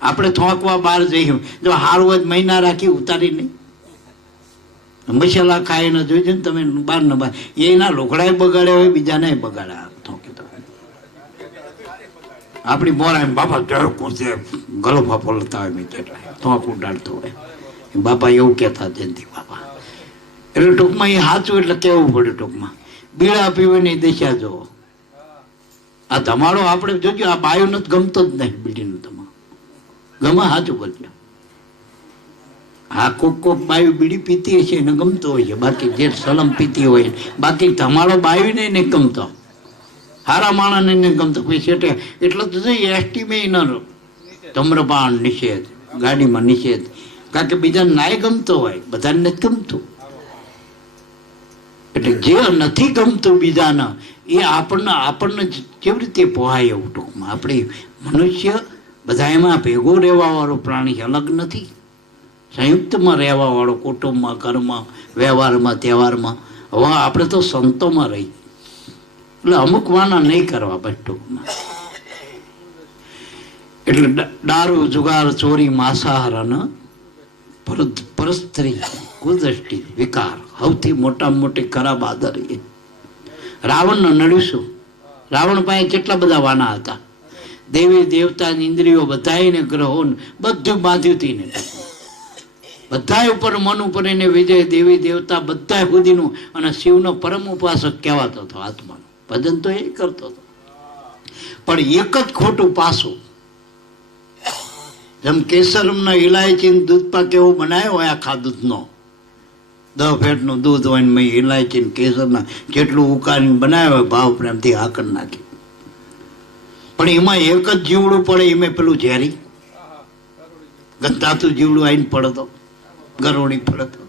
આપણે થોંકવા બહાર જઈએ, જો હારું હોય મહિના રાખી ઉતારી નહીં. મસાલા ખાઈને જોઈજો ને તમે બહાર ને બહાર. એના લોકડાએ બગાડ્યા હોય, બીજાને બગાડ્યા થોંકી તો. આપણી મોરા બાપા છે ગલો ફાફો લેતા હોય મેં કેટલા થોંક ઉડાડતો હોય. બાપા એવું કહેતા જયંતિ બાપા. એટલે ટૂંકમાં એ સાચું એટલે કહેવું પડે. ટૂંકમાં બીડા પીવાની દિશા જુઓ. આ ધમાડો આપણે જોજો, આ બાયો નથી ગમતો જ નહીં. બીડીનું તમા ગમે સાચું બોલજો. હા, કોક બાયું બીડી પીતી હશે એને ગમતો હોય છે, બાકી જે સલમ પીતી હોય. બાકી ધમાડો બાયુને નહીં ગમતો, હારા માણસને નહીં ગમતો. પછી છેટે એટલે તો એસટીમાં ન ધમ્રપાન નિષેધ, ગાડીમાં નિષેધ. કારણ કે બીજાને નાય ગમતો હોય, બધાને નથી ગમતું. એટલે જે નથી ગમતું બીજાના એ આપણને કેવી રીતે પોહાય એવું. ટૂંકમાં આપણે મનુષ્ય બધા એમાં ભેગો રહેવા વાળો પ્રાણી, અલગ નથી. સંયુક્તમાં રહેવા વાળો, કુટુંબમાં, ઘરમાં, વ્યવહારમાં, તહેવારમાં. હવે આપણે તો સંતોમાં રહી, એટલે અમુક વાના નહીં કરવા બસ ટૂંકમાં. એટલે દારૂ, જુગાર, ચોરી, માંસાહાર અને પરસ્ત્રી, કુદ્રષ્ટિ, વિકાર સૌથી મોટામાં મોટી ખરાબ આદર. રાવણને નડ્યું. રાવણ પાસે કેટલા બધા વાના હતા. દેવી દેવતા, ઇન્દ્રિયો, બધાને ગ્રહો બધું બાંધ્યું હતી ને. બધા ઉપર મન ઉપર એને વિજય, દેવી દેવતા બધા સુધીનું. અને શિવનો પરમ ઉપાસક કહેવાતો હતો. આત્માનો ભજન તો એ કરતો હતો. પણ એક જ ખોટું પાસું, જેમ કેસરનો ઇલાયચી દૂધ પાક એવો બનાવ્યો હોય, આખા દૂધનો 10 ફેટનું દૂધ હોય ને ઇલાયચી કેસરના જેટલું ઉકાળીને બનાવ્યો હોય, ભાવ પ્રેમથી હાકર નાખી. પણ એમાં એક જ જીવડું પડે, એમાં પેલું ઝેરી ગંધાતું જીવડું આવીને પડતો, ગરોળી પડતો.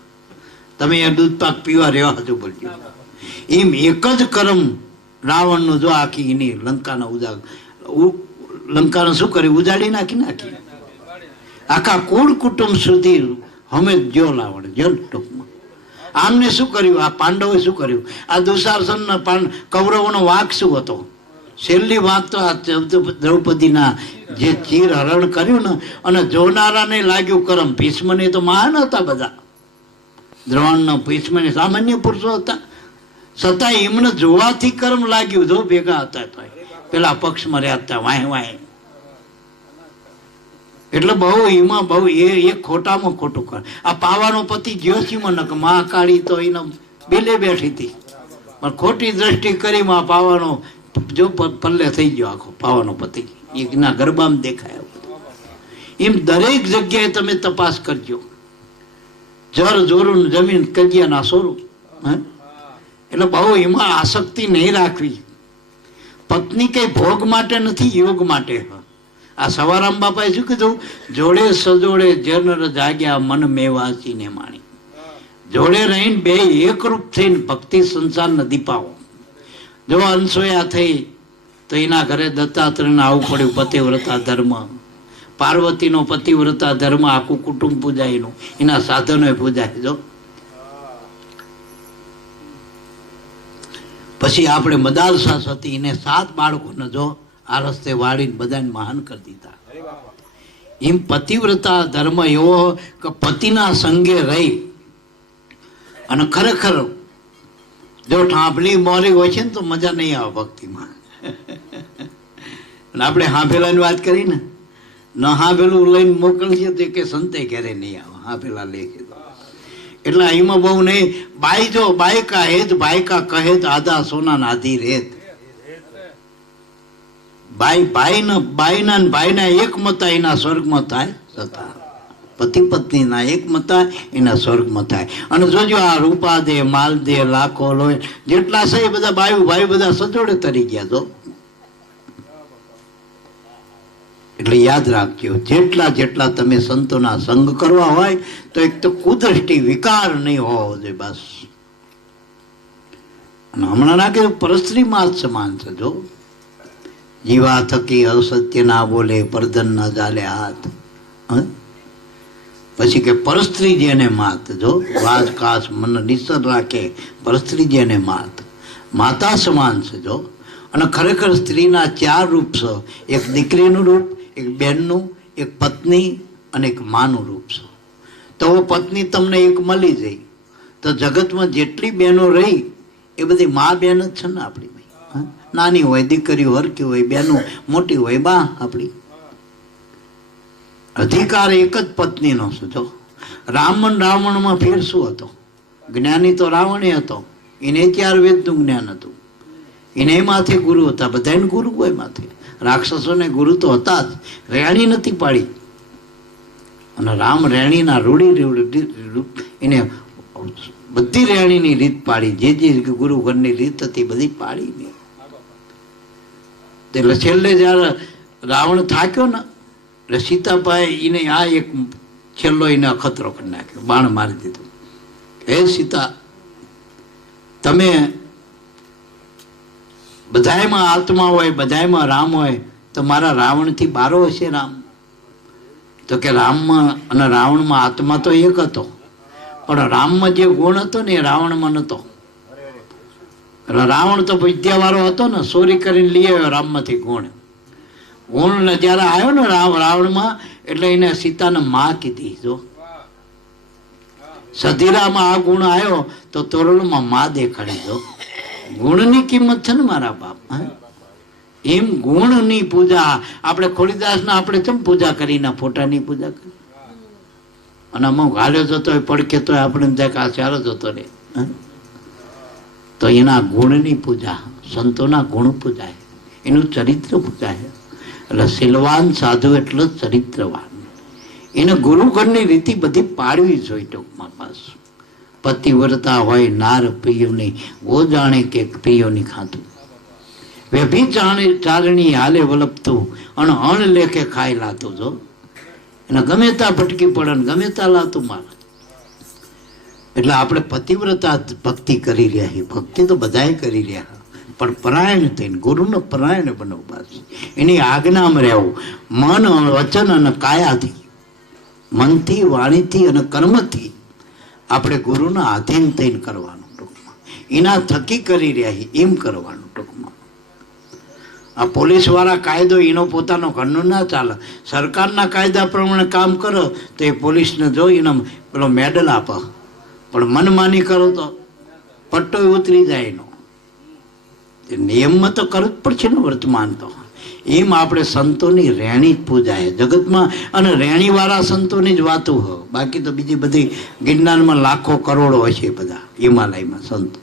તમે એ દૂધ પાક પીવા રહેવા હતું બોલજો. એમ એક જ કર્મ રાવણનું જો આખી એની લંકાને શું કર્યું, ઉજાડી નાખી. આખા કુળ કુટુંબ સુધી અમે જો લાવણ જો ટૂંકમાં. આમને શું કર્યું, આ પાંડવોએ શું કર્યું, આ દુશાસન કૌરવોનો વાંક શું હતો? છેલ્લી વાત તો આ દ્રૌપદીના જે ચીર હરણ કર્યું ને, અને જોનારાને લાગ્યું કરમ. ભીષ્મને તો મહાન હતા બધા, દ્રોણના ભીષ્મને સામાન્ય પુરુષો હતા, છતાં એમને જોવાથી કર્મ લાગ્યું. જો ભેગા હતા તો પેલા પક્ષમાં રહ્યા હતા વાય. એટલે બહુ એમાં બહુ એ ખોટામાં ખોટું કર. આ પાવાનો પતિ જ્યોતિમાં નક મહાકાળી તો એને બેલે બેઠી હતી, પણ ખોટી દ્રષ્ટિ કરી માં પાવાનો જો પલ્લે થઈ ગયો આખો પાવાનો પતિ. એના ગરબામાં દેખાય. એમ દરેક જગ્યાએ તમે તપાસ કરજો. જર જોરું જમીન કજિયાના સોરું. એટલે બહુ એમાં આસક્તિ નહીં રાખવી. પત્ની કઈ ભોગ માટે નથી, યોગ માટે. આ સવારામ બાપાએ શું કીધું, જોડે સજોડે જનર જાગ્યા મન મેવાસીને માણી. જોડે રહીને બે એકરૂપ થઈને ભક્તિ સંસારને દીપાવો. જો અનસોયા થઈ તો એના ઘરે દત્તાત્રેયને આવવું પડ્યું, પતિવ્રતા ધર્મ. પાર્વતીનો પતિવ્રતા ધર્મ, આખું કુટુંબ પૂજાય એનું, એના સાધનો પૂજાય. જો પછી આપણે મદાલસા સતી, એને 7 બાળકોને જો આ રસ્તે વાળીને બધાને મહાન કરી દીધા. એમ પતિવ્રતા ધર્મ એવો કે પતિના સંગે રહી અને ખરેખર જો ઠાંભલી મોરી હોય છે ને તો મજા નહીં આવે ભક્તિમાં. આપણે હાંભેલાની વાત કરી ને, ન હાંભેલું લઈને મોકલશે તો કે સંતે ઘરે નહીં આવે, હાંભેલા લે છે. એટલે એમાં બહુ નહીં. બાઈ જો બાઈ કા હેત, ભાઈ કા કહેત, આધા સોના આધી રેત. ભાઈના એક મતા એના સ્વર્ગમાં થાય, છતાં પતિ પત્નીના એક મતા એના સ્વર્ગમાં થાય. અને જોજો આ રૂપા દે, માલ દે, લાખો લોય જેટલા છે એ બધા ભાઈ બધા સજોડે તરી ગયા. તો એટલે એટલે યાદ રાખજો, જેટલા જેટલા તમે સંતોના સંગ કરવા હોય તો એક તો કુદૃષ્ટિ વિકાર નહીં હોવો જોઈએ બસ. અને હમણાં ના કે પરસ્ત્રીમાં જ સમાન છે. જો જીવા થકી અસત્ય ના બોલે, પરધન ના ચાલે હાથ. પછી કે પરસ્ત્રી જેને માત, જો વાજ કાશ મન નિસર રાખે, પરસ્ત્રી જેને માત, માતા સમાન છે. જો અને ખરેખર સ્ત્રીના 4 રૂપ છે. એક દીકરીનું રૂપ, એક બહેનનું, એક પત્ની અને એક માનું રૂપ છે. તો પત્ની તમને એક મળી જાય તો જગતમાં જેટલી બહેનો રહી એ બધી મા બહેન જ છે ને આપણી. નાની હોય દીકરી હરકી હોય, બહેનો મોટી હોય બા આપણી. અધિકાર એક જ પત્નીનો છે. જો રાવણમાં ફેર શું હતો? જ્ઞાની તો રાવણ હતો, એને 4 વેદનું જ્ઞાન હતું, એને માથે ગુરુ હતા. બધાને ગુરુ હોય માથે. રાક્ષસોને ગુરુ તો હતા જ, રેણી નથી પાડી. અને રામ રેણીના રૂઢી એને બધી રેણીની રીત પાડી, જે ગુરુ ઘરની રીત હતી બધી પાડી નહીં. એટલે છેલ્લે જયારે રાવણ થાક્યો ને એટલે સીતાભાઈ એને આ એક છેલ્લો એને અખતરો કરી નાખ્યો, બાણ મારી દીધું. હે સીતા, તમે બધાયમાં આત્મા હોય, બધાયમાં રામ હોય, તો મારા રાવણથી બારો હશે રામ? તો કે રામમાં અને રાવણમાં આત્મા તો એક હતો, પણ રામમાં જે ગુણ હતો ને એ રાવણમાં નહોતો. એટલે રાવણ તો વિદ્યાવાળો હતો ને, ચોરી કરીને લઈ આવ્યો રામમાંથી ગુણ. ગુણ જયારે આવ્યો ને રાવણમાં, એટલે એને સીતાને માં કીધી. જો સધીરામાં આ ગુણ આવ્યો તો તોરણમાં માં દેખાડી. દો ગુણની કિંમત છે ને મારા બાપ. એમ ગુણની પૂજા આપણે ખોડીદાસના આપણે કેમ પૂજા કરીને ફોટાની પૂજા કરી? અને અમુક હાલ્યો જતો હોય પડકે તો આપણે ત્યાં આ ચાલો જતો રે. તો એના ગુણની પૂજા, સંતોના ગુણ પૂજાય, એનું ચરિત્ર પૂજાય. એટલે શીલવાન સાધુ એટલે ચરિત્રવાન. એને ગુરુગણની રીતિ બધી પાડવી જોઈએ ટૂંકમાં. બસ પતિવ્રતા હોય નાર પ્રિયોની, વો જાણે કે પ્રિયોની ખાતું. વેભી ચારણી હાલે વલપતું અને અણ લેખે ખાઈ લાતું. જો એને ગમે ત્યાં ભટકી પડે ને ગમે ત્યાં લાતું મારે. એટલે આપણે પતિવ્રતા ભક્તિ કરી રહ્યા છીએ. ભક્તિ તો બધાએ કરી રહ્યા, પણ પરાયણ થઈને ગુરુનો પરાયણ બનવું. બસ એની આજ્ઞામાં રહેવું, મન વચન અને કાયાથી, મનથી વાણીથી અને કર્મથી આપણે ગુરુના આધીન થઈને કરવાનું. ટૂંકમાં એના થકી કરી રહ્યા છીએ એમ કરવાનું. ટૂંકમાં આ પોલીસ વાળા કાયદો એનો પોતાનો ઘરનો ના ચાલે. સરકારના કાયદા પ્રમાણે કામ કરો તો એ પોલીસને જોઈ એને પેલો મેડલ આપે, પણ મનમાની કરો તો પટ્ટો ઉતરી જાય એનો. નિયમમાં તો કરવું જ પડશે ને વર્તમાન તો. એમ આપણે સંતોની રેણી જ પૂજાય જગતમાં, અને રેણીવાળા સંતોની જ વાતો હોય. બાકી તો બીજી બધી ગિરનારમાં લાખો કરોડો હોય છે બધા હિમાલયમાં સંતો,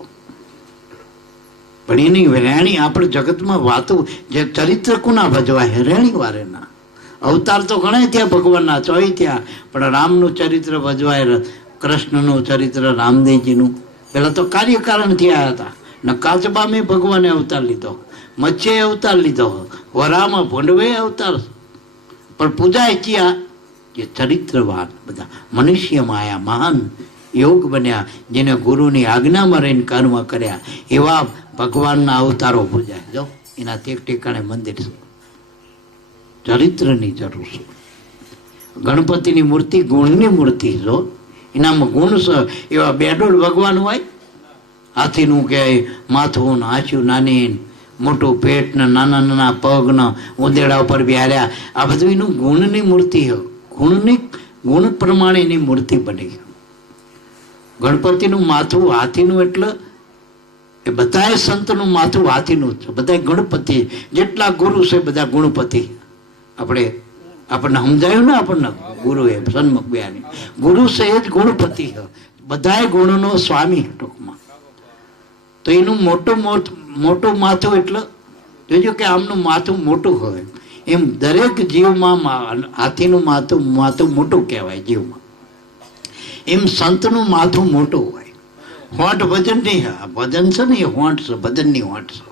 પણ એની રેણી આપણે જગતમાં વાતો. જે ચરિત્ર કોના ભજવાય? રેણીવાળાના. અવતાર તો ઘણા થયા ભગવાનના, 24 થયા, પણ રામનું ચરિત્ર ભજવાય, કૃષ્ણનું ચરિત્ર, રામદેવજીનું. પેલા તો કાર્યકારણ થયા હતા ને. કાચબા મેં ભગવાને અવતાર લીધો, મચ્છે અવતાર લીધો, વરામાં ભોંડવે અવતાર. પણ પૂજાય ક્યાં? જે ચરિત્રવાન બધા મનુષ્યમાં આયા, મહાન યોગ બન્યા, જેને ગુરુની આજ્ઞામાં રહીને કર્મ કર્યા, એવા ભગવાનના અવતારો પૂજાય. જો એના તે ઠેકાણે મંદિર છે. ચરિત્રની જરૂર છે. ગણપતિની મૂર્તિ ગુણની મૂર્તિ. જો એનામાં ગુણ છે. એવા બેડોળ ભગવાન હોય, હાથીનું કે માથું, હાંચ્યું નાની, મોટું પેટ ને નાના નાના પગ ને ઉંદેડા ઉપર બિહાર્યા. આ બધું એનું ગુણની મૂર્તિ હોય. ગુણ પ્રમાણે એની મૂર્તિ બની. ગણપતિનું માથું હાથીનું, એટલે એ બધા સંતનું માથું હાથીનું જ છે. બધા ગણપતિ, જેટલા ગુરુ છે બધા ગુણપતિ. આપણને સમજાયું ને, આપણને ગુરુ એ સન્મુખ બયાની ગુરુ છે એ જ ગુણપતિ. બધા ગુણનો સ્વામી ટૂંકમાં. તો એનું મોટું માથું, એટલે જોજો કે આમનું માથું મોટું હોય. એમ દરેક જીવમાં હાથીનું માથું મોટું કહેવાય જીવમાં. એમ સંતનું માથું મોટું હોય. હોંઠ ભજન નહીં, ભજન છે ને એ હોંઠ છે, ભજનની હોંઠ છે.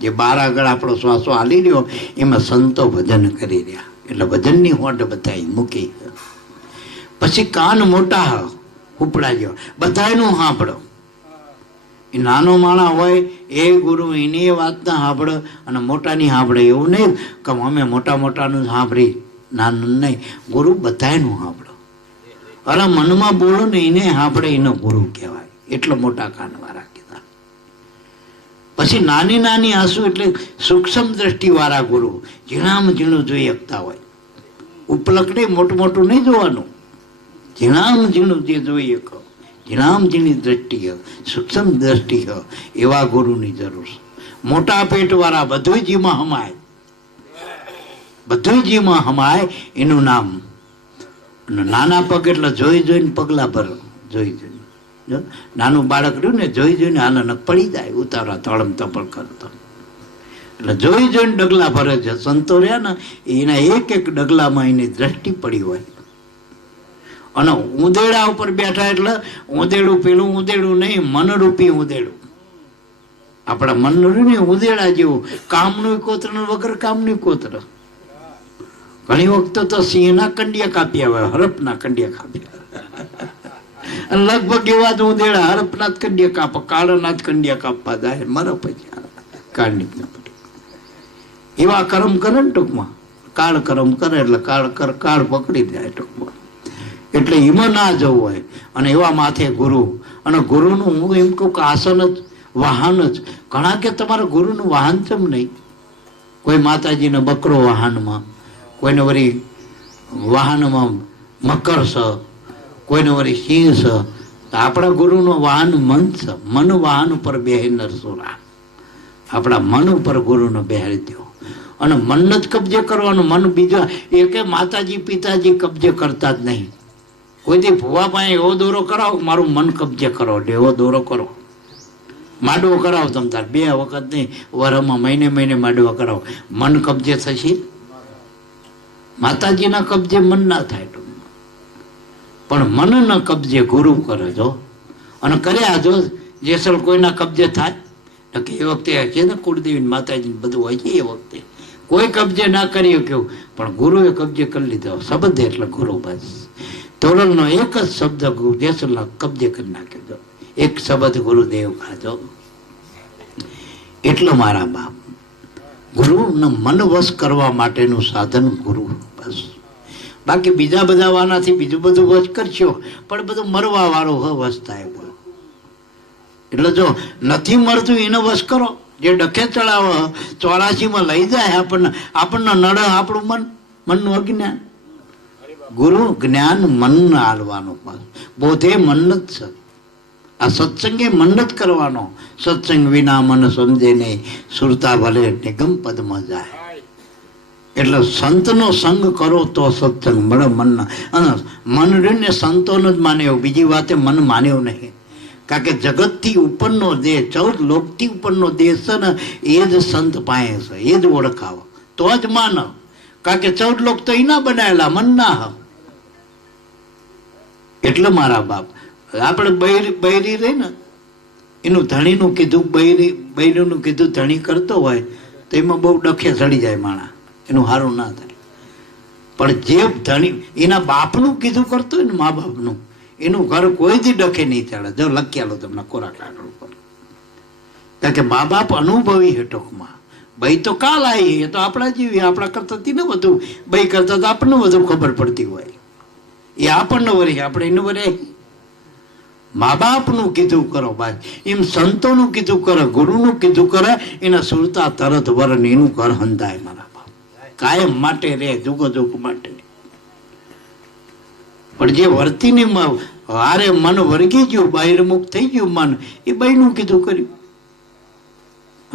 જે 12 આગળ આપણો શ્વાસો હાલી રહ્યો એમાં સંતો ભજન કરી રહ્યા. એટલે વજનની હોટ બતાવી મૂકી. પછી કાન મોટા ઉપડા ગયો, બધાનું સાંભળો. એ નાનો માણા હોય એ ગુરુ એની વાત ના સાંભળે અને મોટાની સાંભળે, એવું નહીં કે અમે મોટા મોટાનું સાંભળી, નાનું નહીં. ગુરુ બધાનું સાંભળો. અરે મનમાં બોલો ને એને સાંભળે, એનો ગુરુ કહેવાય. એટલો મોટા કાનવાળા કીધા. પછી નાની નાની આંસુ એટલે સૂક્ષ્મ દ્રષ્ટિ વાળા ગુરુ, ઝીણામ ઝીણું જોઈ શકતા હોય. ઉપલક નહીં, મોટું મોટું નહીં જોવાનું, ઝીણામ ઝીણું જે જોઈ શકો, ઝીણામ ઝીણી દ્રષ્ટિ હ, સૂક્ષ્મ દ્રષ્ટિ હ, એવા ગુરુની જરૂર. મોટા પેટ વાળા બધું જીમાં હમાય, બધું જીમાં હમાય, એનું નામ. નાના પગ એટલે જોઈ જોઈને પગલા ભરો, જોઈ જોઈને. નાનું બાળક રહ્યું ને, જોઈ જોઈને આનંદ પડી જાય, ઉતારા તળમ તપળ કરતો. એટલે જોઈ જોઈને ડગલા ભરે છે. સંતો રહ્યા ને એના એક એક ડગલામાં એની દ્રષ્ટિ પડી હોય. અને ઉંદેડા ઉપર બેઠા એટલે ઉંદેડું પેલું ઉંદેડું નહીં, મનરૂપી ઉંદેડું. આપણા મન ને ઉંદેડા જેવું, કામનું કોતર વગર કામનું કોતર. ઘણી વખત તો સિંહના કંડિયા કાપ્યા હોય, હરપના કંડિયા કાપ્યા. અને લગભગ એવા જ ઉંદેડા હરપના જ કંડિયા કાપા, કાળના જ કંડિયા કાપવા જાય, મરો પછી કાળની. એવા કર્મ કરે ને ટૂંકમાં, કાળ કર્મ કરે એટલે કાળ પકડી જાય ટૂંકમાં. એટલે એમાં ના જવું હોય. અને એવા માથે ગુરુ, અને ગુરુનું હું એમ કહું કે આસન જ વાહન જ. ઘણા કે તમારા ગુરુનું વાહન ચમ નહીં. કોઈ માતાજીને બકરો વાહનમાં, કોઈને વળી વાહનમાં મકર છે, કોઈને વળી સિંહ છે. તો આપણા ગુરુનું વાહન મન છે. મન વાહન ઉપર બેહે નરસોરા. આપણા મન ઉપર ગુરુને બેહારી દો. અને મન જ કબજે કરવાનું. મન બીજા એકે માતાજી પિતાજી કબજે કરતા જ નહીં. કોઈથી ભૂવા પાસે એવો દોરો કરાવો, મારું મન કબજે કરો, એટલે એવો દોરો કરો. માંડવો કરાવો તમ તાર, 2 વખત નહીં, વરમાં મહિને મહિને માંડવા કરાવો. મન કબજે થશે? માતાજીના કબજે મન ના થાય, પણ મનના કબજે ગુરુ કરે જો. અને કર્યા જો જેસલ કોઈના કબજે થાય કે એ વખતે છે ને કુળદેવી માતાજી બધું હોય છે. એ વખતે કોઈ કબજે ના કરી કેવું, પણ ગુરુએ કબજે કરી લીધો. શબ્દ એટલે ગુરુ. બસ તોરલનો એક જ શબ્દ જેસલના કબજે કરી નાખ્યો. એક શબ્દ ગુરુદેવ ખાધો. એટલો મારા બાપ ગુરુને મન વશ કરવા માટેનું સાધન ગુરુ. બસ બાકી બીજા બધા વાનાથી બીજું બધું વશ કરશો, પણ બધું મરવા વાળું વશ થાય. એટલે જો નથી મરતું એને વશ કરો. જે ડખે ચડાવે 84માં લઈ જાય આપણને નડે આપણું મનનું અજ્ઞાન. ગુરુ જ્ઞાન મન હાલવાનું, બોધે મન જ છે. આ સત્સંગે મન જ કરવાનો. સત્સંગ વિના મન સમજે નહીં, સુરતા ભલે નિગમ પદમાં જાય. એટલે સંતનો સંગ કરો તો સત્સંગ મળે મનના. અને મન ને સંતોનો જ માને, બીજી વાતે મન માન્યો નહીં. કારણ કે જગતથી ઉપરનો દેહ, 14 લોકથી ઉપરનો દેહ છે ને, એ જ સંત પાસે છે. એ જ ઓળખાવો તો જ માન. કારણ કે 14 લોક તો એના બનાવેલા, મન ના. એટલે મારા બાપ આપણે બૈરી રહી ને, એનું ધણીનું કીધું બૈરીનું કીધું ધણી કરતો હોય તો એમાં બહુ ડખે ચડી જાય માણા, એનું સારું ના થાય. પણ જે ધણી એના બાપનું કીધું કરતો હોય ને, મા બાપનું, એનું ઘર કોઈથી ડખે નહીં ચડે. જો લખ્યાલો તમને કોરા કાગળ ઉપર. કારણ કે મા બાપ અનુભવી છે ટૂંકમાં. ભાઈ તો કાલ આવી, એ તો આપણા જેવી, આપણા કરતાથી ને વધુ, ભાઈ કરતા તો આપણને વધુ ખબર પડતી હોય. એ આપણને વરે, આપણે એનું વરે. મા બાપનું કીધું કરો ભાઈ, એમ સંતોનું કીધું કરે, ગુરુનું કીધું કરે, એના સુરતા તરત વરણ એનું ઘર હંધાય મારા બાપ. કાયમ માટે રે, જુગો જુગ માટે. પણ જે વર્તીને હારે મન વર્ગી ગયું, બહિર્મુખ થઈ ગયું મન, એ બહેનું કીધું કર્યું.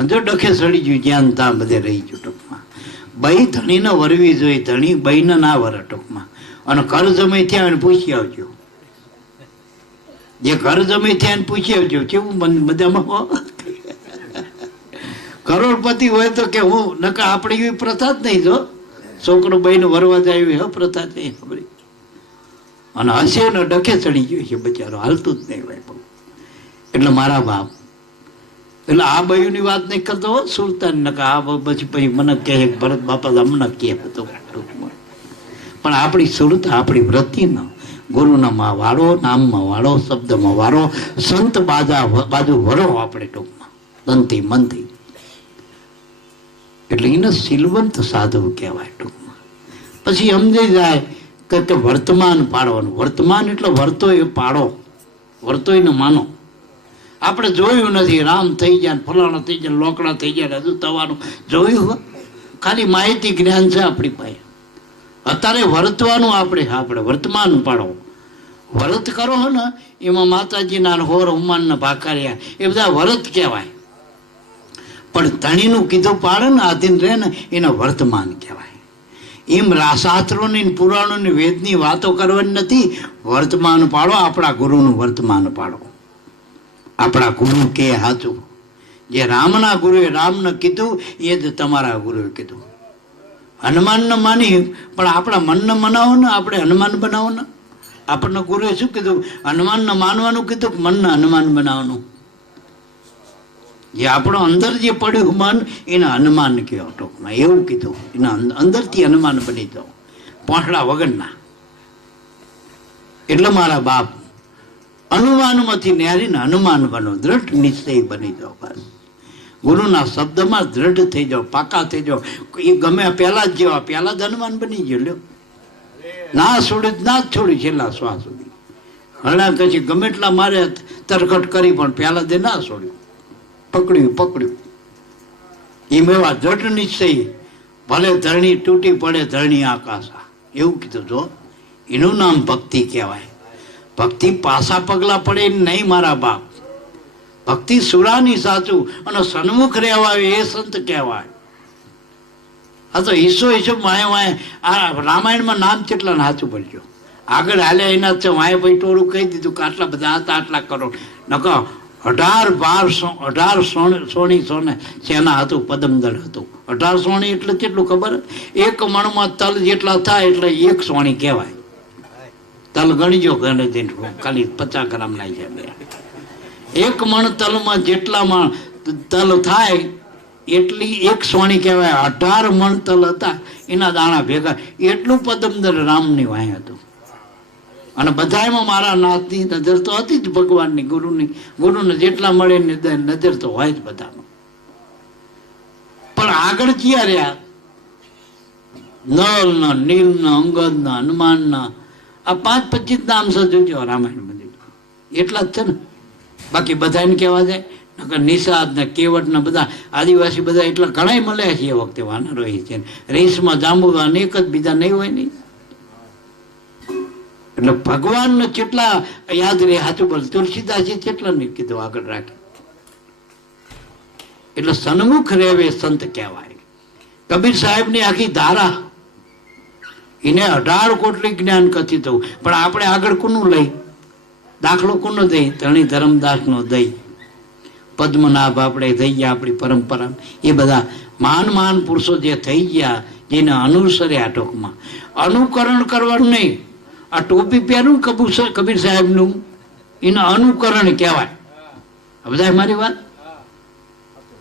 જો ડખે સડી ગયું, જ્યાં ત્યાં બધે રહી ગયું ટૂંકમાં. બહી ધણીને વરવી જોઈએ, ધણી બહીને ના વરે ટૂંકમાં. અને ઘર જમે ત્યાં પૂછી આવજો. જે ઘર જમે ત્યાં પૂછી આવજો કેવું બધામાં. કરોડપતિ હોય તો કે હું નકા આપણે એવી પ્રથા જ નહીં. જો છોકરો બહેને વરવા જાય એવી પ્રથા જ નહીં ખબર. અને હશે ને ડખે ચડી ગયો છે બચારો, હાલતું જ નહીં હોય. એટલે મારા બાપ, એટલે આ બયુની વાત નહીં કરતો હો સુરતા. નકા આ પછી મને કહે ભરત બાપા અમને કહે હતો ટૂંકમાં. પણ આપણી સુરત, આપણી વૃત્તિમાં ગુરુનામાં વાળો, નામમાં વાળો, શબ્દમાં વાળો, સંત બાજુ વરો આપણે ટૂંકમાં તનથી મનથી. એટલે એને શીલવંત સાધુ કહેવાય ટૂંકમાં. પછી સમજી જાય કે વર્તમાન પાડવાનું. વર્તમાન એટલે વર્તો એ પાડો, વર્તો એને માનો. આપણે જોયું નથી રામ થઈ જાય, ફલાણા થઈ જાય, લોકડા થઈ જાય, હજુ થવાનું જોયું? ખાલી માહિતી જ્ઞાન છે આપણી પાસે. અત્યારે વર્તવાનું આપણે વર્તમાન પાડો. વ્રત કરો હો ને એમાં માતાજીના હોર હનુમાનના ભાકાર્યા એ બધા વ્રત કહેવાય. પણ ધણીનું કીધું પાડે ને આધીન રહે ને એને વર્તમાન કહેવાય. એમ શાસ્ત્રોની, પુરાણોની, વેદની વાતો કરવાની નથી. વર્તમાન પાડો, આપણા ગુરુનું વર્તમાન પાડો. આપણા ગુરુ કે સાચું, જે રામના ગુરુએ રામને કીધું એ જ તમારા ગુરુએ કીધું. હનુમાનને માની પણ આપણા મનને મનાવો ને, આપણે હનુમાન બનાવો ને. આપણને ગુરુએ શું કીધું? હનુમાનને માનવાનું કીધું કે મનને હનુમાન બનાવવાનું. જે આપણો અંદર જે પડ્યું મન એને હનુમાન કહેવાય ટૂંકમાં, એવું કીધું. એના અંદરથી હનુમાન બની જાઓ, પોંઠડા વગરના. એટલે મારા બાપ અનુમાનમાંથી ન્યારીને હનુમાન બનો, દ્રઢ નિશ્ચય બની જાઓ. બસ ગુરુના શબ્દમાં દ્રઢ થઈ જાઓ, પાકા થઈ જાઓ. એ ગમે પહેલા જ જેવા, પહેલા જ હનુમાન બની ગયો. લ્યો, ના છોડી ના જ છોડી છેલ્લા શ્વાસ સુધી. હણા પછી ગમે એટલા મારે તરકટ કરી પણ પહેલા દે ના છોડ્યું, પકડ્યું. એમ એવા દ્રઢ નિશ્ચય. ભલે ધરણી તૂટી પડે, ધરણી આકાશા, એવું કીધું. જો એનું નામ ભક્તિ કહેવાય. ભક્તિ પાસા પગલા પડે નહીં મારા બાપ. ભક્તિ સુરાની સાચું અને સન્મુખ રહેવા એ સંત કહેવાય. આ તો ઈસો વાય આ રામાયણમાં નામ કેટલા સાચું પડજો. આગળ હાલ્યા એના છે વાય ભાઈ ટોળું કહી દીધું કે આટલા બધા હતા, આટલા કરોડ. નકો 18 સોની સોને સેના હતું, પદમદળ હતું. 18 સોની એટલે કેટલું ખબર? એક મણમાં તલ જેટલા થાય એટલે 1 સોની કહેવાય. તલ ગણીજો, ખાલી 50 ગ્રામ ના છે. 1 મણ તલમાં જેટલામાં તલ થાય એટલી 1 સોની કહેવાય. 18 મણ તલ હતા એના દાણા ભેગા, એટલું પદમદર રામની વાય હતું. અને બધામાં મારા નાથની નજર તો હતી જ, ભગવાનની, ગુરુને જેટલા મળે નજર તો હોય જ બધામાં. પણ આગળ ક્યાં રહ્યા? નળના, નીલના, અંગદના, હનુમાનના, આ 5-25 નામ સજ્જો રામાયણ મંદિર એટલા જ છે ને. બાકી બધાને કહેવા જાય નકર નિષાદ ને કેવટ ને બધા આદિવાસી બધા એટલા ઘણા મળ્યા છે એ વખતે. વાનરો છે રેસમાં જાંબુવા એક જ, બીજા નહીં હોય નહીં. એટલે ભગવાનને કેટલા યાદ રહે, સાચું બોલ. તુલસીદાસજી કેટલા ને કીધું આગળ રાખે. એટલે સન્મુખ રહેવે સંત કહેવાય. કબીર સાહેબની આખી ધારા, એને 18 કોટલી જ્ઞાન કથિત થવું. પણ આપણે આગળ કોનું લઈ? દાખલો કોનો દઈ? ધણી ધર્મદાસનો દઈ, પદ્મનાભ આપણે થઈ ગયા, આપણી પરંપરા. એ બધા મહાન પુરુષો જે થઈ ગયા, જેને અનુસર્યા. ટૂંકમાં અનુકરણ કરવાનું નહીં. આ ટોપી પહેરું કબીર સાહેબનું, એને અનુકરણ કહેવાય. બધા મારી વાત.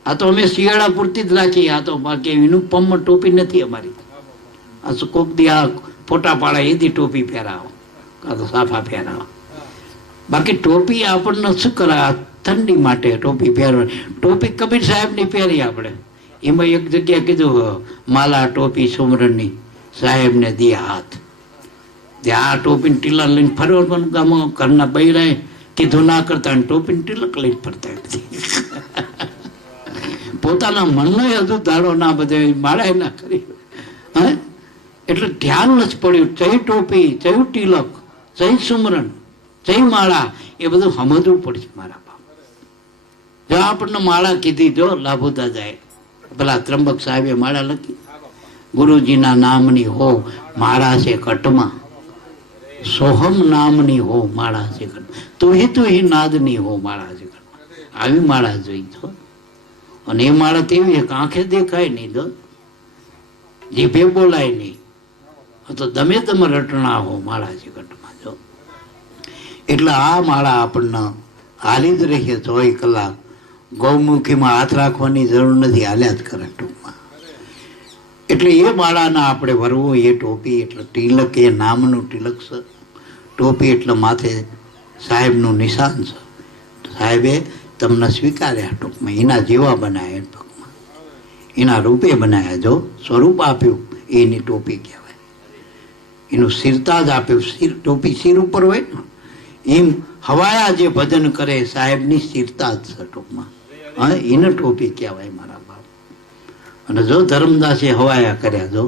આ તો અમે શિયાળા પૂરતી જ રાખીએ. આ તો બાકી એનું પમમાં ટોપી નથી અમારી. આ તો કોક દી આ ફોટા પાડા એથી ટોપી પહેરાવો, કાં તો સાફા પહેરાવો. બાકી ટોપી આપણને શું કરે? ઠંડી માટે ટોપી પહેરવાની. ટોપી કબીર સાહેબની પહેરી આપણે. એમાં એક જગ્યાએ કીધું માલા ટોપી સુમરણની સાહેબને દે હાથ. ત્યાં આ ટોપીને ટીલા લઈને ફરવાનું ગામમાં ઘરના બૈરાએ કીધું ના કરતા, ટોપીને ટીલક લઈને ફરતા નથી. પોતાના મનનો હજુ દાડો ના બધે માળાએ ના કરી. હે એટલે ધ્યાન જ પડ્યું. જય ટોપી, જય તિલક, જય સુમરણ, જય માળા, એ બધું સમજવું પડશે મારા બાપ. જો આપણને માળા કીધી, જો લાભુદા જાય પેલા ત્રંબક સાહેબે માળા લખી, ગુરુજીના નામની હો માળા છે કટમાં, સોહમ નામની હો માળા છે કટમાં, તુહી નાદની હો માળા છે કટમાં. આવી માળા જોઈ તો. અને એ માળા તેવી એક આંખે દેખાય નહીં, દો જીભે બોલાય નહીં, તો તમે રટણા હો માળા છે કટમાં. જો એટલે આ માળા આપણને હાલી જ રહીએ 24 કલાક. ગૌમુખીમાં હાથ રાખવાની જરૂર નથી, હાલ્યા જ કરે ટૂંકમાં. એટલે એ માળાના આપણે વરવું, એ ટોપી એટલે તિલક, એ નામનું તિલક છે. ટોપી એટલે માથે સાહેબનું નિશાન છે. સાહેબે તમને સ્વીકાર્યા ટૂંકમાં, એના જેવા બનાવ્યા ટૂંકમાં, એના રૂપે બનાવ્યા. જો સ્વરૂપ આપ્યું એની ટોપી કહેવાય. એનું સિરતાજ આપ્યું. ટોપી સિર ઉપર હોય ને એમ હવાયા જે ભજન કરે સાહેબની સિરતાજ છે ટૂંકમાં. હા, એને ટોપી કહેવાય મારા બાપ. અને જો ધર્મદાસે હવાયા કર્યા જો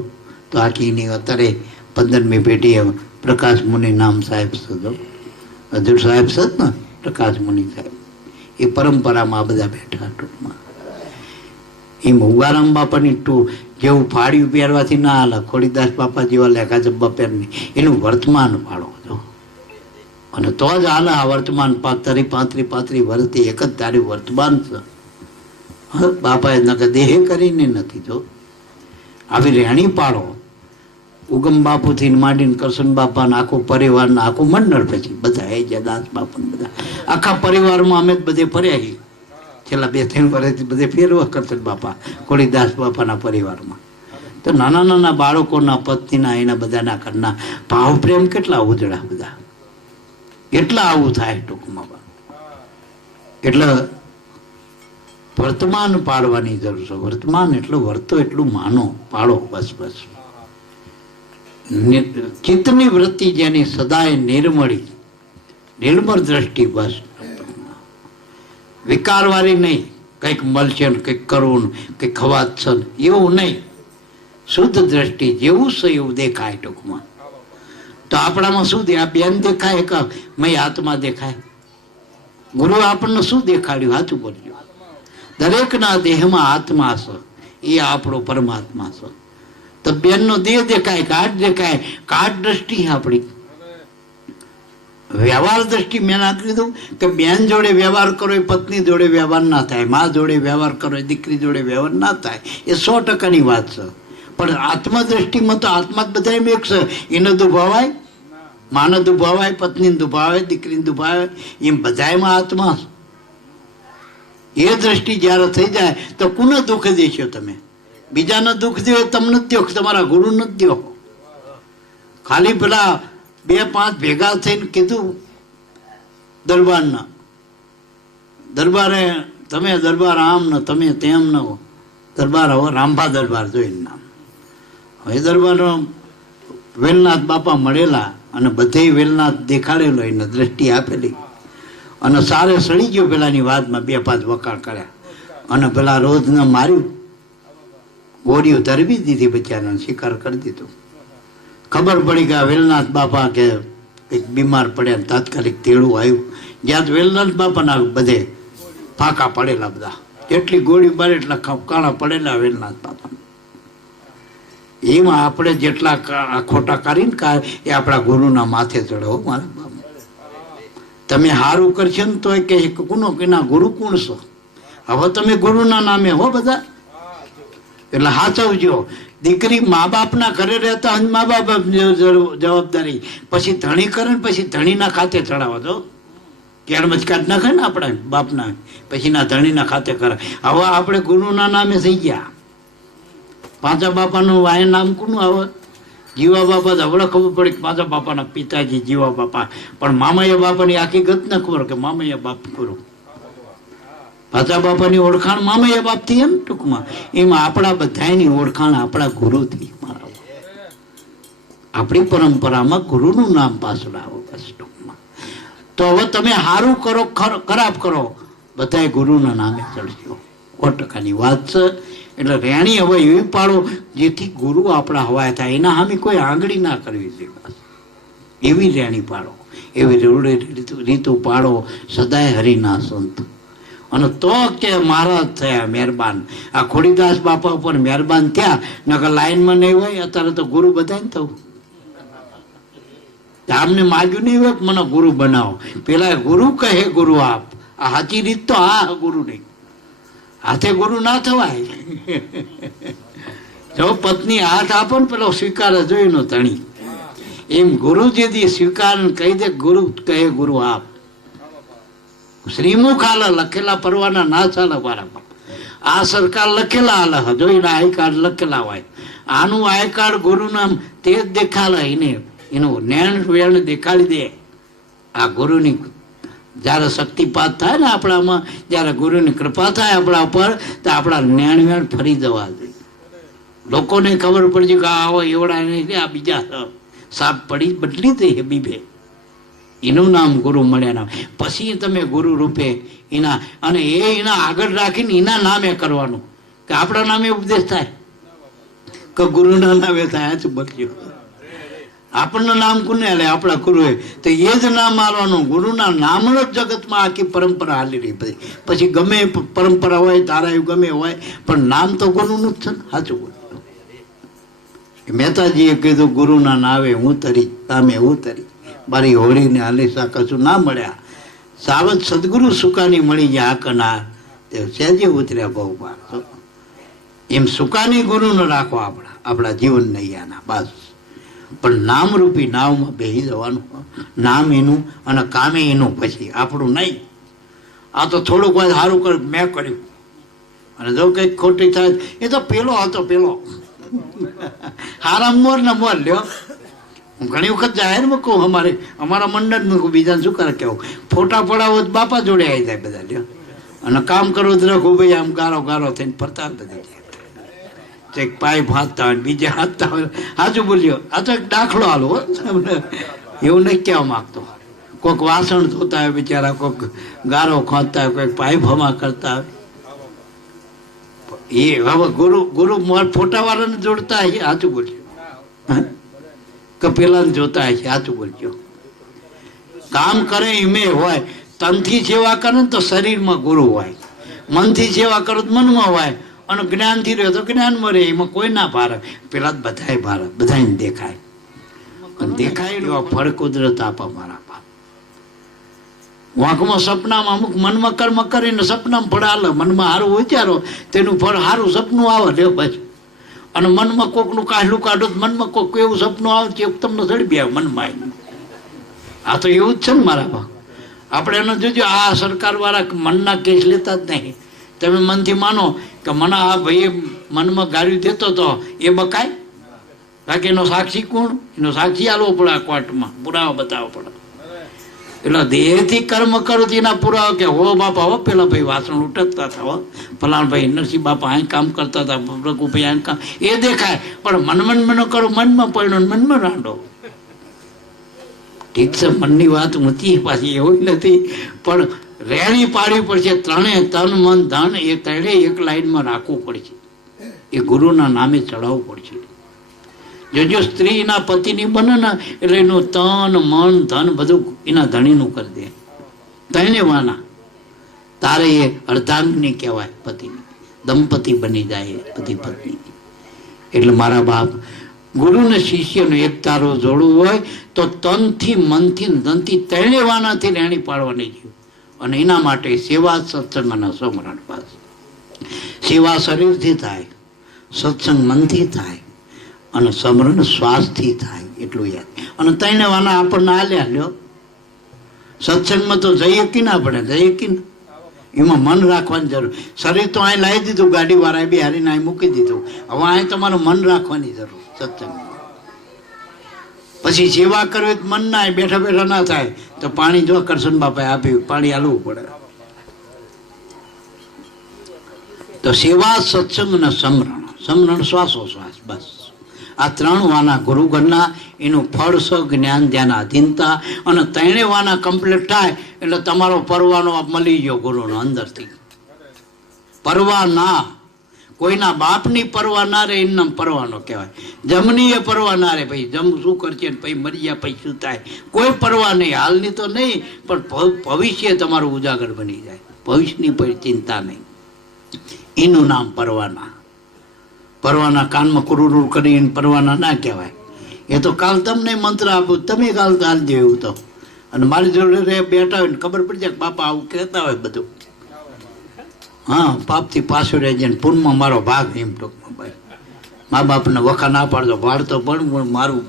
તો આખી એની અત્યારે 15મી પેઢીએ પ્રકાશ મુનિ નામ સાહેબ છે. જો હજુર સાહેબ છે ને પ્રકાશ મુનિ સાહેબ, એ પરંપરામાં આ બધા બેઠા ટૂંકમાં. એમ ઉગારામ બાપાની જેવું ફાળ્યું પહેરવાથી ના હાલે, ખોડીદાસ બાપા જેવા લેખા જબ્બા પહેરની, એનું વર્તમાન પાડો જો, અને તો જ હાલે. આ વર્તમાન 35 વર્ષથી એક જ તારું વર્તમાન છે. બાપાએ નકર દેહે કરીને નથી. જો આવી રહેણી પાડો. ઉગમ બાપુથી માંડીને કરશન બાપા આખું પરિવારના આખું મંડળ, પછી બધા એ જે દાસ બાપા બધા આખા પરિવારમાં અમે બધે ફર્યા છીએ. છેલ્લા 2-3 વર્ષથી બધે ફેરવા કરશન બાપા કોળીદાસ બાપાના પરિવારમાં. તો નાના નાના બાળકોના પત્નીના એના બધાના ઘરના ભાવ પ્રેમ કેટલા ઉજળા બધા, એટલા આવું થાય ટૂંકમાં. એટલે વર્તમાન પાડવાની જરૂર છે. વર્તમાન એટલું વર્તો એટલું માનો, પાડો બસ બસ. ચિત્તની વૃત્તિ જેની સદાય નિર્મળી, નિર્મળ દ્રષ્ટિ બસ, વિકારવાળી નહીં. કંઈક મળશે ને કંઈક કરવું ને કંઈક ખવાત છે એવું નહીં. શુદ્ધ દ્રષ્ટિ, જેવું છે એવું દેખાય ટૂંકમાં. તો આપણામાં શું આ બેન દેખાય કે મેં આત્મા દેખાય? ગુરુ આપણને શું દેખાડ્યું? સાચું બોલજો. દરેકના દેહમાં આત્મા છે, એ આપણો પરમાત્મા છે. તો બેનનો દેહ દેખાય, કાટ દેખાય, કાટ દ્રષ્ટિ આપણી. વ્યવહાર દ્રષ્ટિ મેં ના કીધું કે બેન જોડે વ્યવહાર કરો એ પત્ની જોડે વ્યવહાર ના થાય, મા જોડે વ્યવહાર કરો એ દીકરી જોડે વ્યવહાર ના થાય. એ 100%ની વાત છે. પણ આત્મા દ્રષ્ટિમાં તો આત્મા જ બધા એમ એક છે. એને દુભાવાય, માને દુભાવાય, પત્નીને દુભાવાય, દીકરીને દુભાવાય, એમ બધામાં આત્મા છે. એ દ્રષ્ટિ જ્યારે થઈ જાય તો કોને દુઃખ દેશો તમે? બીજાને દુઃખ દે તમને જ દો, તમારા ગુરુ ન જ દો. ખાલી પેલા 2-5 ભેગા થઈને કીધું દરબારના, દરબારે તમે દરબાર આમ ને તમે તેમ ન હો. દરબાર હવે રામભા દરબાર જોઈને નામ. હવે દરબારનો વેલનાથ બાપા મળેલા અને બધે વેલનાથ દેખાડેલો, એને દ્રષ્ટિ આપેલી. અને સારે સડી ગયો પેલાની વાતમાં, 2-5 વખાણ કર્યા અને પેલા રોજને માર્યું, ગોળીઓ ધરવી દીધી, બચ્ચાને શિકાર કરી દીધું. ખબર પડી કે વેલનાથ બાપા કે કંઈક બીમાર પડ્યા, તાત્કાલિક તેડું આવ્યું. જ્યાં વેલનાથ બાપાના બધે ફાંકા પડેલા બધા, જેટલી ગોળી મારે એટલા કાણા પડેલા વેલનાથ બાપા. એમાં આપણે જેટલા ખોટા કરીને એ આપણા ગુરુના માથે ચડો. મારા બાપ તમે સારું કરશો ને તો કે કોનો કેના ગુરુ કોણ છો? હવે તમે ગુરુના નામે હો બધા, એટલે સાચવજો. દીકરી મા બાપના ઘરે રહેતા મા બાપ જવાબદારી, પછી ધણી કરે ને પછી ધણીના ખાતે ચડાવો. તો કેળમચ કાઢ નાખે ને આપણે બાપના, પછી ના ધણીના ખાતે કરે. હવે આપણે ગુરુના નામે થઈ ગયા. પાંચા બાપાનું વાય નામ કોનું આવે? જીવા બાપા. હવડે ખબર પડી કે પાંચા બાપાના પિતાજી જીવા બાપા, પણ મામૈયા બાપાની આખી ગત ન ખબર કે મામૈયા બાપ ગુરુ. પાંચા બાપાની ઓળખાણ મામૈયા બાપ થી, એમ ટૂંકમાં એમાં આપણા બધાની ઓળખાણ આપણા ગુરુથી. આપણી પરંપરામાં ગુરુનું નામ પાછળ આવો બસ ટૂંકમાં. તો હવે તમે સારું કરો ખરાબ કરો, બધાએ ગુરુના નામે ચડશો. 100%ની વાત છે. એટલે રેણી હવે એવી પાડો જેથી ગુરુ આપણા હવાય થાય, એના સામે કોઈ આંગળી ના કરવી જોઈએ. એવી રેણી પાડો, એવી રીતુ પાડો, સદાય હરિના સંત. અને તો કે મહારાજ થયા મહેરબાન. આ ખોડીદાસ બાપા ઉપર મહેરબાન થયા, નકર લાઈનમાં નહીં હોય. અત્યારે તો ગુરુ બધાને થવું. આમને માગ્યું નહીં હોય મને ગુરુ બનાવો. પેલા ગુરુ કહે ગુરુ આપ. આ સાચી રીત તો આ ગુરુ નહીં. હાથે ગુરુ ના થવાય. જો પત્ની હાથ આપો ને પેલો સ્વીકાર જોઈ નો ધણી, એમ ગુરુ જેથી સ્વીકાર કહી દે ગુરુ કહે ગુરુ આપ. શ્રીમુખ હાલે, લખેલા પરવાના ના ચાલે મારા બાપ. આ સરકાર લખેલા હાલે, જોઈને આઈ કાર્ડ લખેલા હોય. આનું આઈ કાર્ડ ગુરુનામ તે જ દેખાડે, એને એનું નેણ વેણ દેખાડી દે. આ ગુરુની જ્યારે શક્તિપાત થાય ને આપણામાં, જ્યારે ગુરુની કૃપા થાય આપણા ઉપર, તો આપણા નેણ વેણ ફરી જવા જોઈએ. લોકોને ખબર પડશે કે આવો એવડા નહીં, આ બીજા સાપ પડી બદલી દે બીબે. એનું નામ ગુરુ મળ્યા નામ. પછી તમે ગુરુ રૂપે એના, અને એના આગળ રાખીને એના નામે કરવાનું, કે આપણા નામે ઉપદેશ થાય કે ગુરુના નામે થાય. જ બદલ્યો આપણનું નામ કોને હાલે? આપણા ગુરુએ. તો એ જ નામ મારવાનું. ગુરુના નામનો જ જગતમાં આખી પરંપરા હાલી રહી. પછી ગમે પરંપરા હોય, તારા ગમે હોય, પણ નામ તો ગુરુનું જ છે ને. સાચું બોલ. મહેતાજીએ કીધું ગુરુના નાવે હું તરી, નામે હું તરી, મારી હોળીને હાલીસા કશું ના મળ્યા. સાવત સદગુરુ સુકાની મળી ગયા આકનાર, તે સહેજે ઉતર્યા બહુ બાર. એમ સુકાની ગુરુને રાખો આપણા જીવન નૈયાના. બસ. પણ નામરૂપી નાવમાં બેસી જવાનું. નામ એનું અને કામે એનું, પછી આપણું નહીં. આ તો થોડુંક વાર સારું કર મેં કર્યું, અને જો કંઈક ખોટી થાય એ તો પેલો હતો પેલો. હારા મોર ને મોર લ્યો. હું ઘણી વખત જાહેરમાં કહું, અમારા મંડળમાં કહું, બીજાને શું કરે કેવું, ફોટા પડાવો તો બાપા જોડે આવી જાય બધા લ્યો, અને કામ કરવું તો રાખું ભાઈ આમ ગારો ગારો થઈને ફરતા બધી જાય. એક પાઇપ હાથતા હોય, બીજા હાથતા હોય. હાજુ બોલ્યો. આ તો એક દાખલો હાલો, એવું નહીં કહેવા માગતો. કોઈક વાસણ ધોતા હોય બિચારા, કોઈક ગારો ખોદતા હોય, કોઈક પાઇપ હમા કરતા હોય. એ હવે ગુરુ ફોટા વાળાને જોડતા હશે. સાચું બોલ્યો. કે પેલાને જોતા હશે. સાચું બોલજો. કામ કરે એમે હોય. તનથી સેવા કરે ને તો શરીરમાં ગુરુ હોય, મનથી સેવા કરો તો મનમાં હોય, અને જ્ઞાનથી રહ્યો તો જ્ઞાનમાં રહે. એમાં કોઈ ના ભારે. પેલા જ બધાય ભારે, બધાને દેખાય. દેખાય એવા ફળ કુદરત આપા મારા બાપ. વાંકમાં સપનામાં અમુક મનમાં કર્મ કરીને સપનામાં ફળ હાલે. મનમાં સારું વિચારો તેનું ફળ સારું સપનું આવે લે બસ. અને મનમાં કોકનું કાઢલું કાઢો તો મનમાં કોઈક એવું સપનું આવે કે તમને ચડી બે મનમાં. આ તો એવું જ છે ને મારા બાપ. આપણે એને જોજો, આ સરકાર વાળા મનના કેસ લેતા જ નહીં. તમે મનથી માનો કે મને આ ભાઈ મનમાં ગાળ્યું દેતો હતો, એ બકાય? બાકી એનો સાક્ષી કોણ? એનો સાક્ષી આલવો પડે આ કોર્ટમાં, પુરાવા બતાવવો પડે. એટલે દેહથી કર્મ કરો તો એના પુરાવા કે હો બાપા, હો પેલા ભાઈ વાસણ ઉટકતા હતા, હો ફલાણ ભાઈ નરસિંહ બાપા અહીં કામ કરતા હતા, રઘુભાઈ અહીં કામ, એ દેખાય. પણ મન કરો, મનમાં પડ્યો, મનમાં રાંડો. ઠીક છે, મનની વાત ઊંચી પાછી એવું નથી, પણ રેણી પાડવી પડશે. ત્રણે તન મન ધન એ ત્રણે એક લાઈનમાં રાખવું પડશે. એ ગુરુના નામે ચડાવવું પડશે. જો સ્ત્રીના પતિની બને ને એટલે એનું તન મન ધન બધું એના ધણીનું કરી દે. તને વાના તારે એ અર્ધાંગની કહેવાય પતિની. દંપતી બની જાય પતિ પત્ની. એટલે મારા બાપ, ગુરુને શિષ્યનું એક તારો જોડવું હોય તો તનથી મનથી ધનથી ત્રણે વાનાથી રેણી પાડવાની છે. અને એના માટે સેવા, સત્સંગ અને સમરણ. બસ. સેવા શરીરથી થાય, સત્સંગ મનથી થાય, અને સમરણ શ્વાસથી થાય. એટલું યાદ. અને ત્રણે વાના આપણને હાલ્યા લ્યો. સત્સંગમાં તો જઈએ કે ના પડે, જઈએ કે ના, એમાં મન રાખવાની જરૂર. શરીર તો અહીં લાવી દીધું, ગાડી વાળાએ બી હારીને અહીં મૂકી દીધું. હવે અહીં તમારું મન રાખવાની જરૂર સત્સંગમાં. પછી સેવા કરવી મન ના બેઠા બેઠા ના થાય તો પાણી જો કરશન બાપાએ આપ્યું, પાણી હાલવું પડે. તો સેવા, સત્સંગ અને સમરણ. સમરણ શ્વાસોશ્વાસ. બસ. આ ત્રણ વાના ગુરુગણના. એનું ફળ સ જ્ઞાન ધ્યાન આધીનતા. અને ત્રણે વાના કમ્પ્લીટ થાય એટલે તમારો પરવાનો મળી ગયો ગુરુનો અંદરથી. પરવા ના, કોઈના બાપની પરવા ના રે એનું નામ પરવાનો કહેવાય. જમનીએ પરવા ના રે, ભાઈ જમ શું કરશે ને પછી મરી ગયા પછી શું થાય, કોઈ પરવા નહીં. હાલની તો નહીં, પણ ભવિષ્ય તમારું ઉજાગર બની જાય. ભવિષ્યની કોઈ ચિંતા નહીં. એનું નામ પરવાના. પરવાના કાનમાં કુરુરુ કરીને પરવાના ના કહેવાય. એ તો કાલ તમને મંત્ર આપું, તમે કાલ હાલજો એવું તો. અને મારી જોડે બેઠા હોય ને ખબર પડી જાય બાપા આવું કહેતા હોય બધું. હા, પાપથી પાછું રહી જાય ને પૂનમાં મારો ભાગ. એમ ટૂંકમાં ભાઈ, મા બાપને વખા ના પાડતો, ભાડતો પણ મારું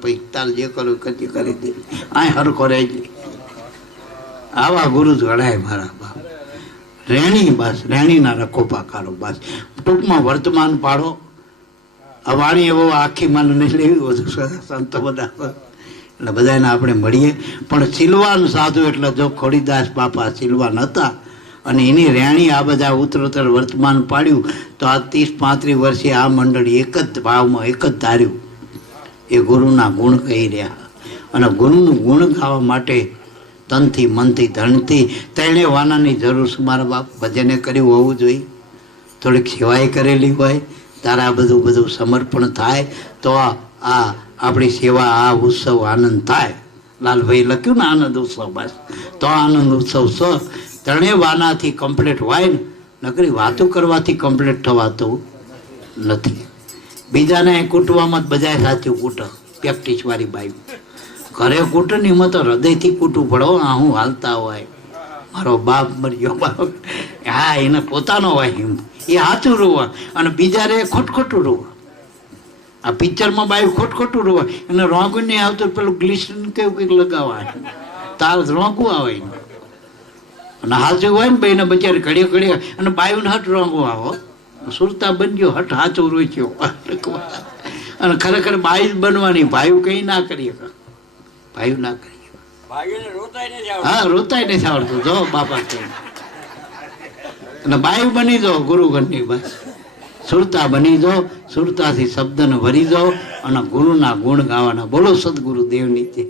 પછી તાર જે કરું કદી કરી દે. આ હરખો રહી જાય. આવા ગુરુ જ ઘડાય મારા બાપ. રેણી બસ, રેણીના રખોપા કાઢો બસ. ટૂંકમાં વર્તમાન પાડો આ વાણી એવો આખી માન નહીં લેવી બધું સંતો બધા એટલે બધાને આપણે મળીએ. પણ સિલવાન સાધુ એટલે જો ખોડીદાસ બાપા સિલવાન હતા અને એની રેણી આ બધા ઉત્તરોત્તર વર્તમાન પાડ્યું તો આ 30-35 વર્ષે આ મંડળી એક જ ભાવમાં એક જ ધાર્યું એ ગુરુના ગુણ કહી રહ્યા. અને ગુરુનું ગુણ ગાવા માટે તનથી મનથી ધનથી તેણે વાનાની જરૂર છે. મારા બાપ ભજને કર્યું હોવું જોઈએ, થોડીક સેવાય કરેલી હોય, તારા બધું સમર્પણ થાય તો આ આપણી સેવા આ ઉત્સવ આનંદ થાય. લાલભાઈ લખ્યું ને આનંદ ઉત્સવ, બસ તો આનંદ ઉત્સવ ત્રણેય વાનાથી કમ્પ્લીટ હોય ને, નકરી વાતો કરવાથી કમ્પ્લીટ થવાતું નથી. બીજાને કૂટવામાં જ બધા સાચું કૂટ, પ્રેક્ટિસ વાળી બાઈ ઘરે કૂટ ને એમાં તો હૃદયથી કૂટવું પડે. હું હાલતા હોય મારો બાપ મર્યો બાપ, હા એને પોતાનો હોય એમ એ સાચું રોવા અને બીજા રે ખોટખોટું રોવા. આ પિક્ચરમાં બાયું ખોટખોટું રોવા એને રોંગું નહીં આવતું, પેલું ગ્લિસરીન કેવું કંઈક લગાવવા તાર રોંગું આવે અને હાચું હોય ને ભાઈને બચારી ઘડીએ ઘડીએ અને બાયુને હટ રોંગું આવો. સુરતા બન્યો હટ હાચું રોચ્યો અને ખરેખર બાઈ જ બનવાની. ભાઈ કંઈ ના કરીએ, ભાઈ ના કરીએ. હા રોતાય નથી આવડતું જો બાપા કે અને બાઈ બની જાઓ ગુરુગણની. બસ સુરતા બની જાઓ, સુરતાથી શબ્દને ભરી જાઓ અને ગુરુના ગુણ ગાવાના. બોલો સદગુરુ દેવની જય.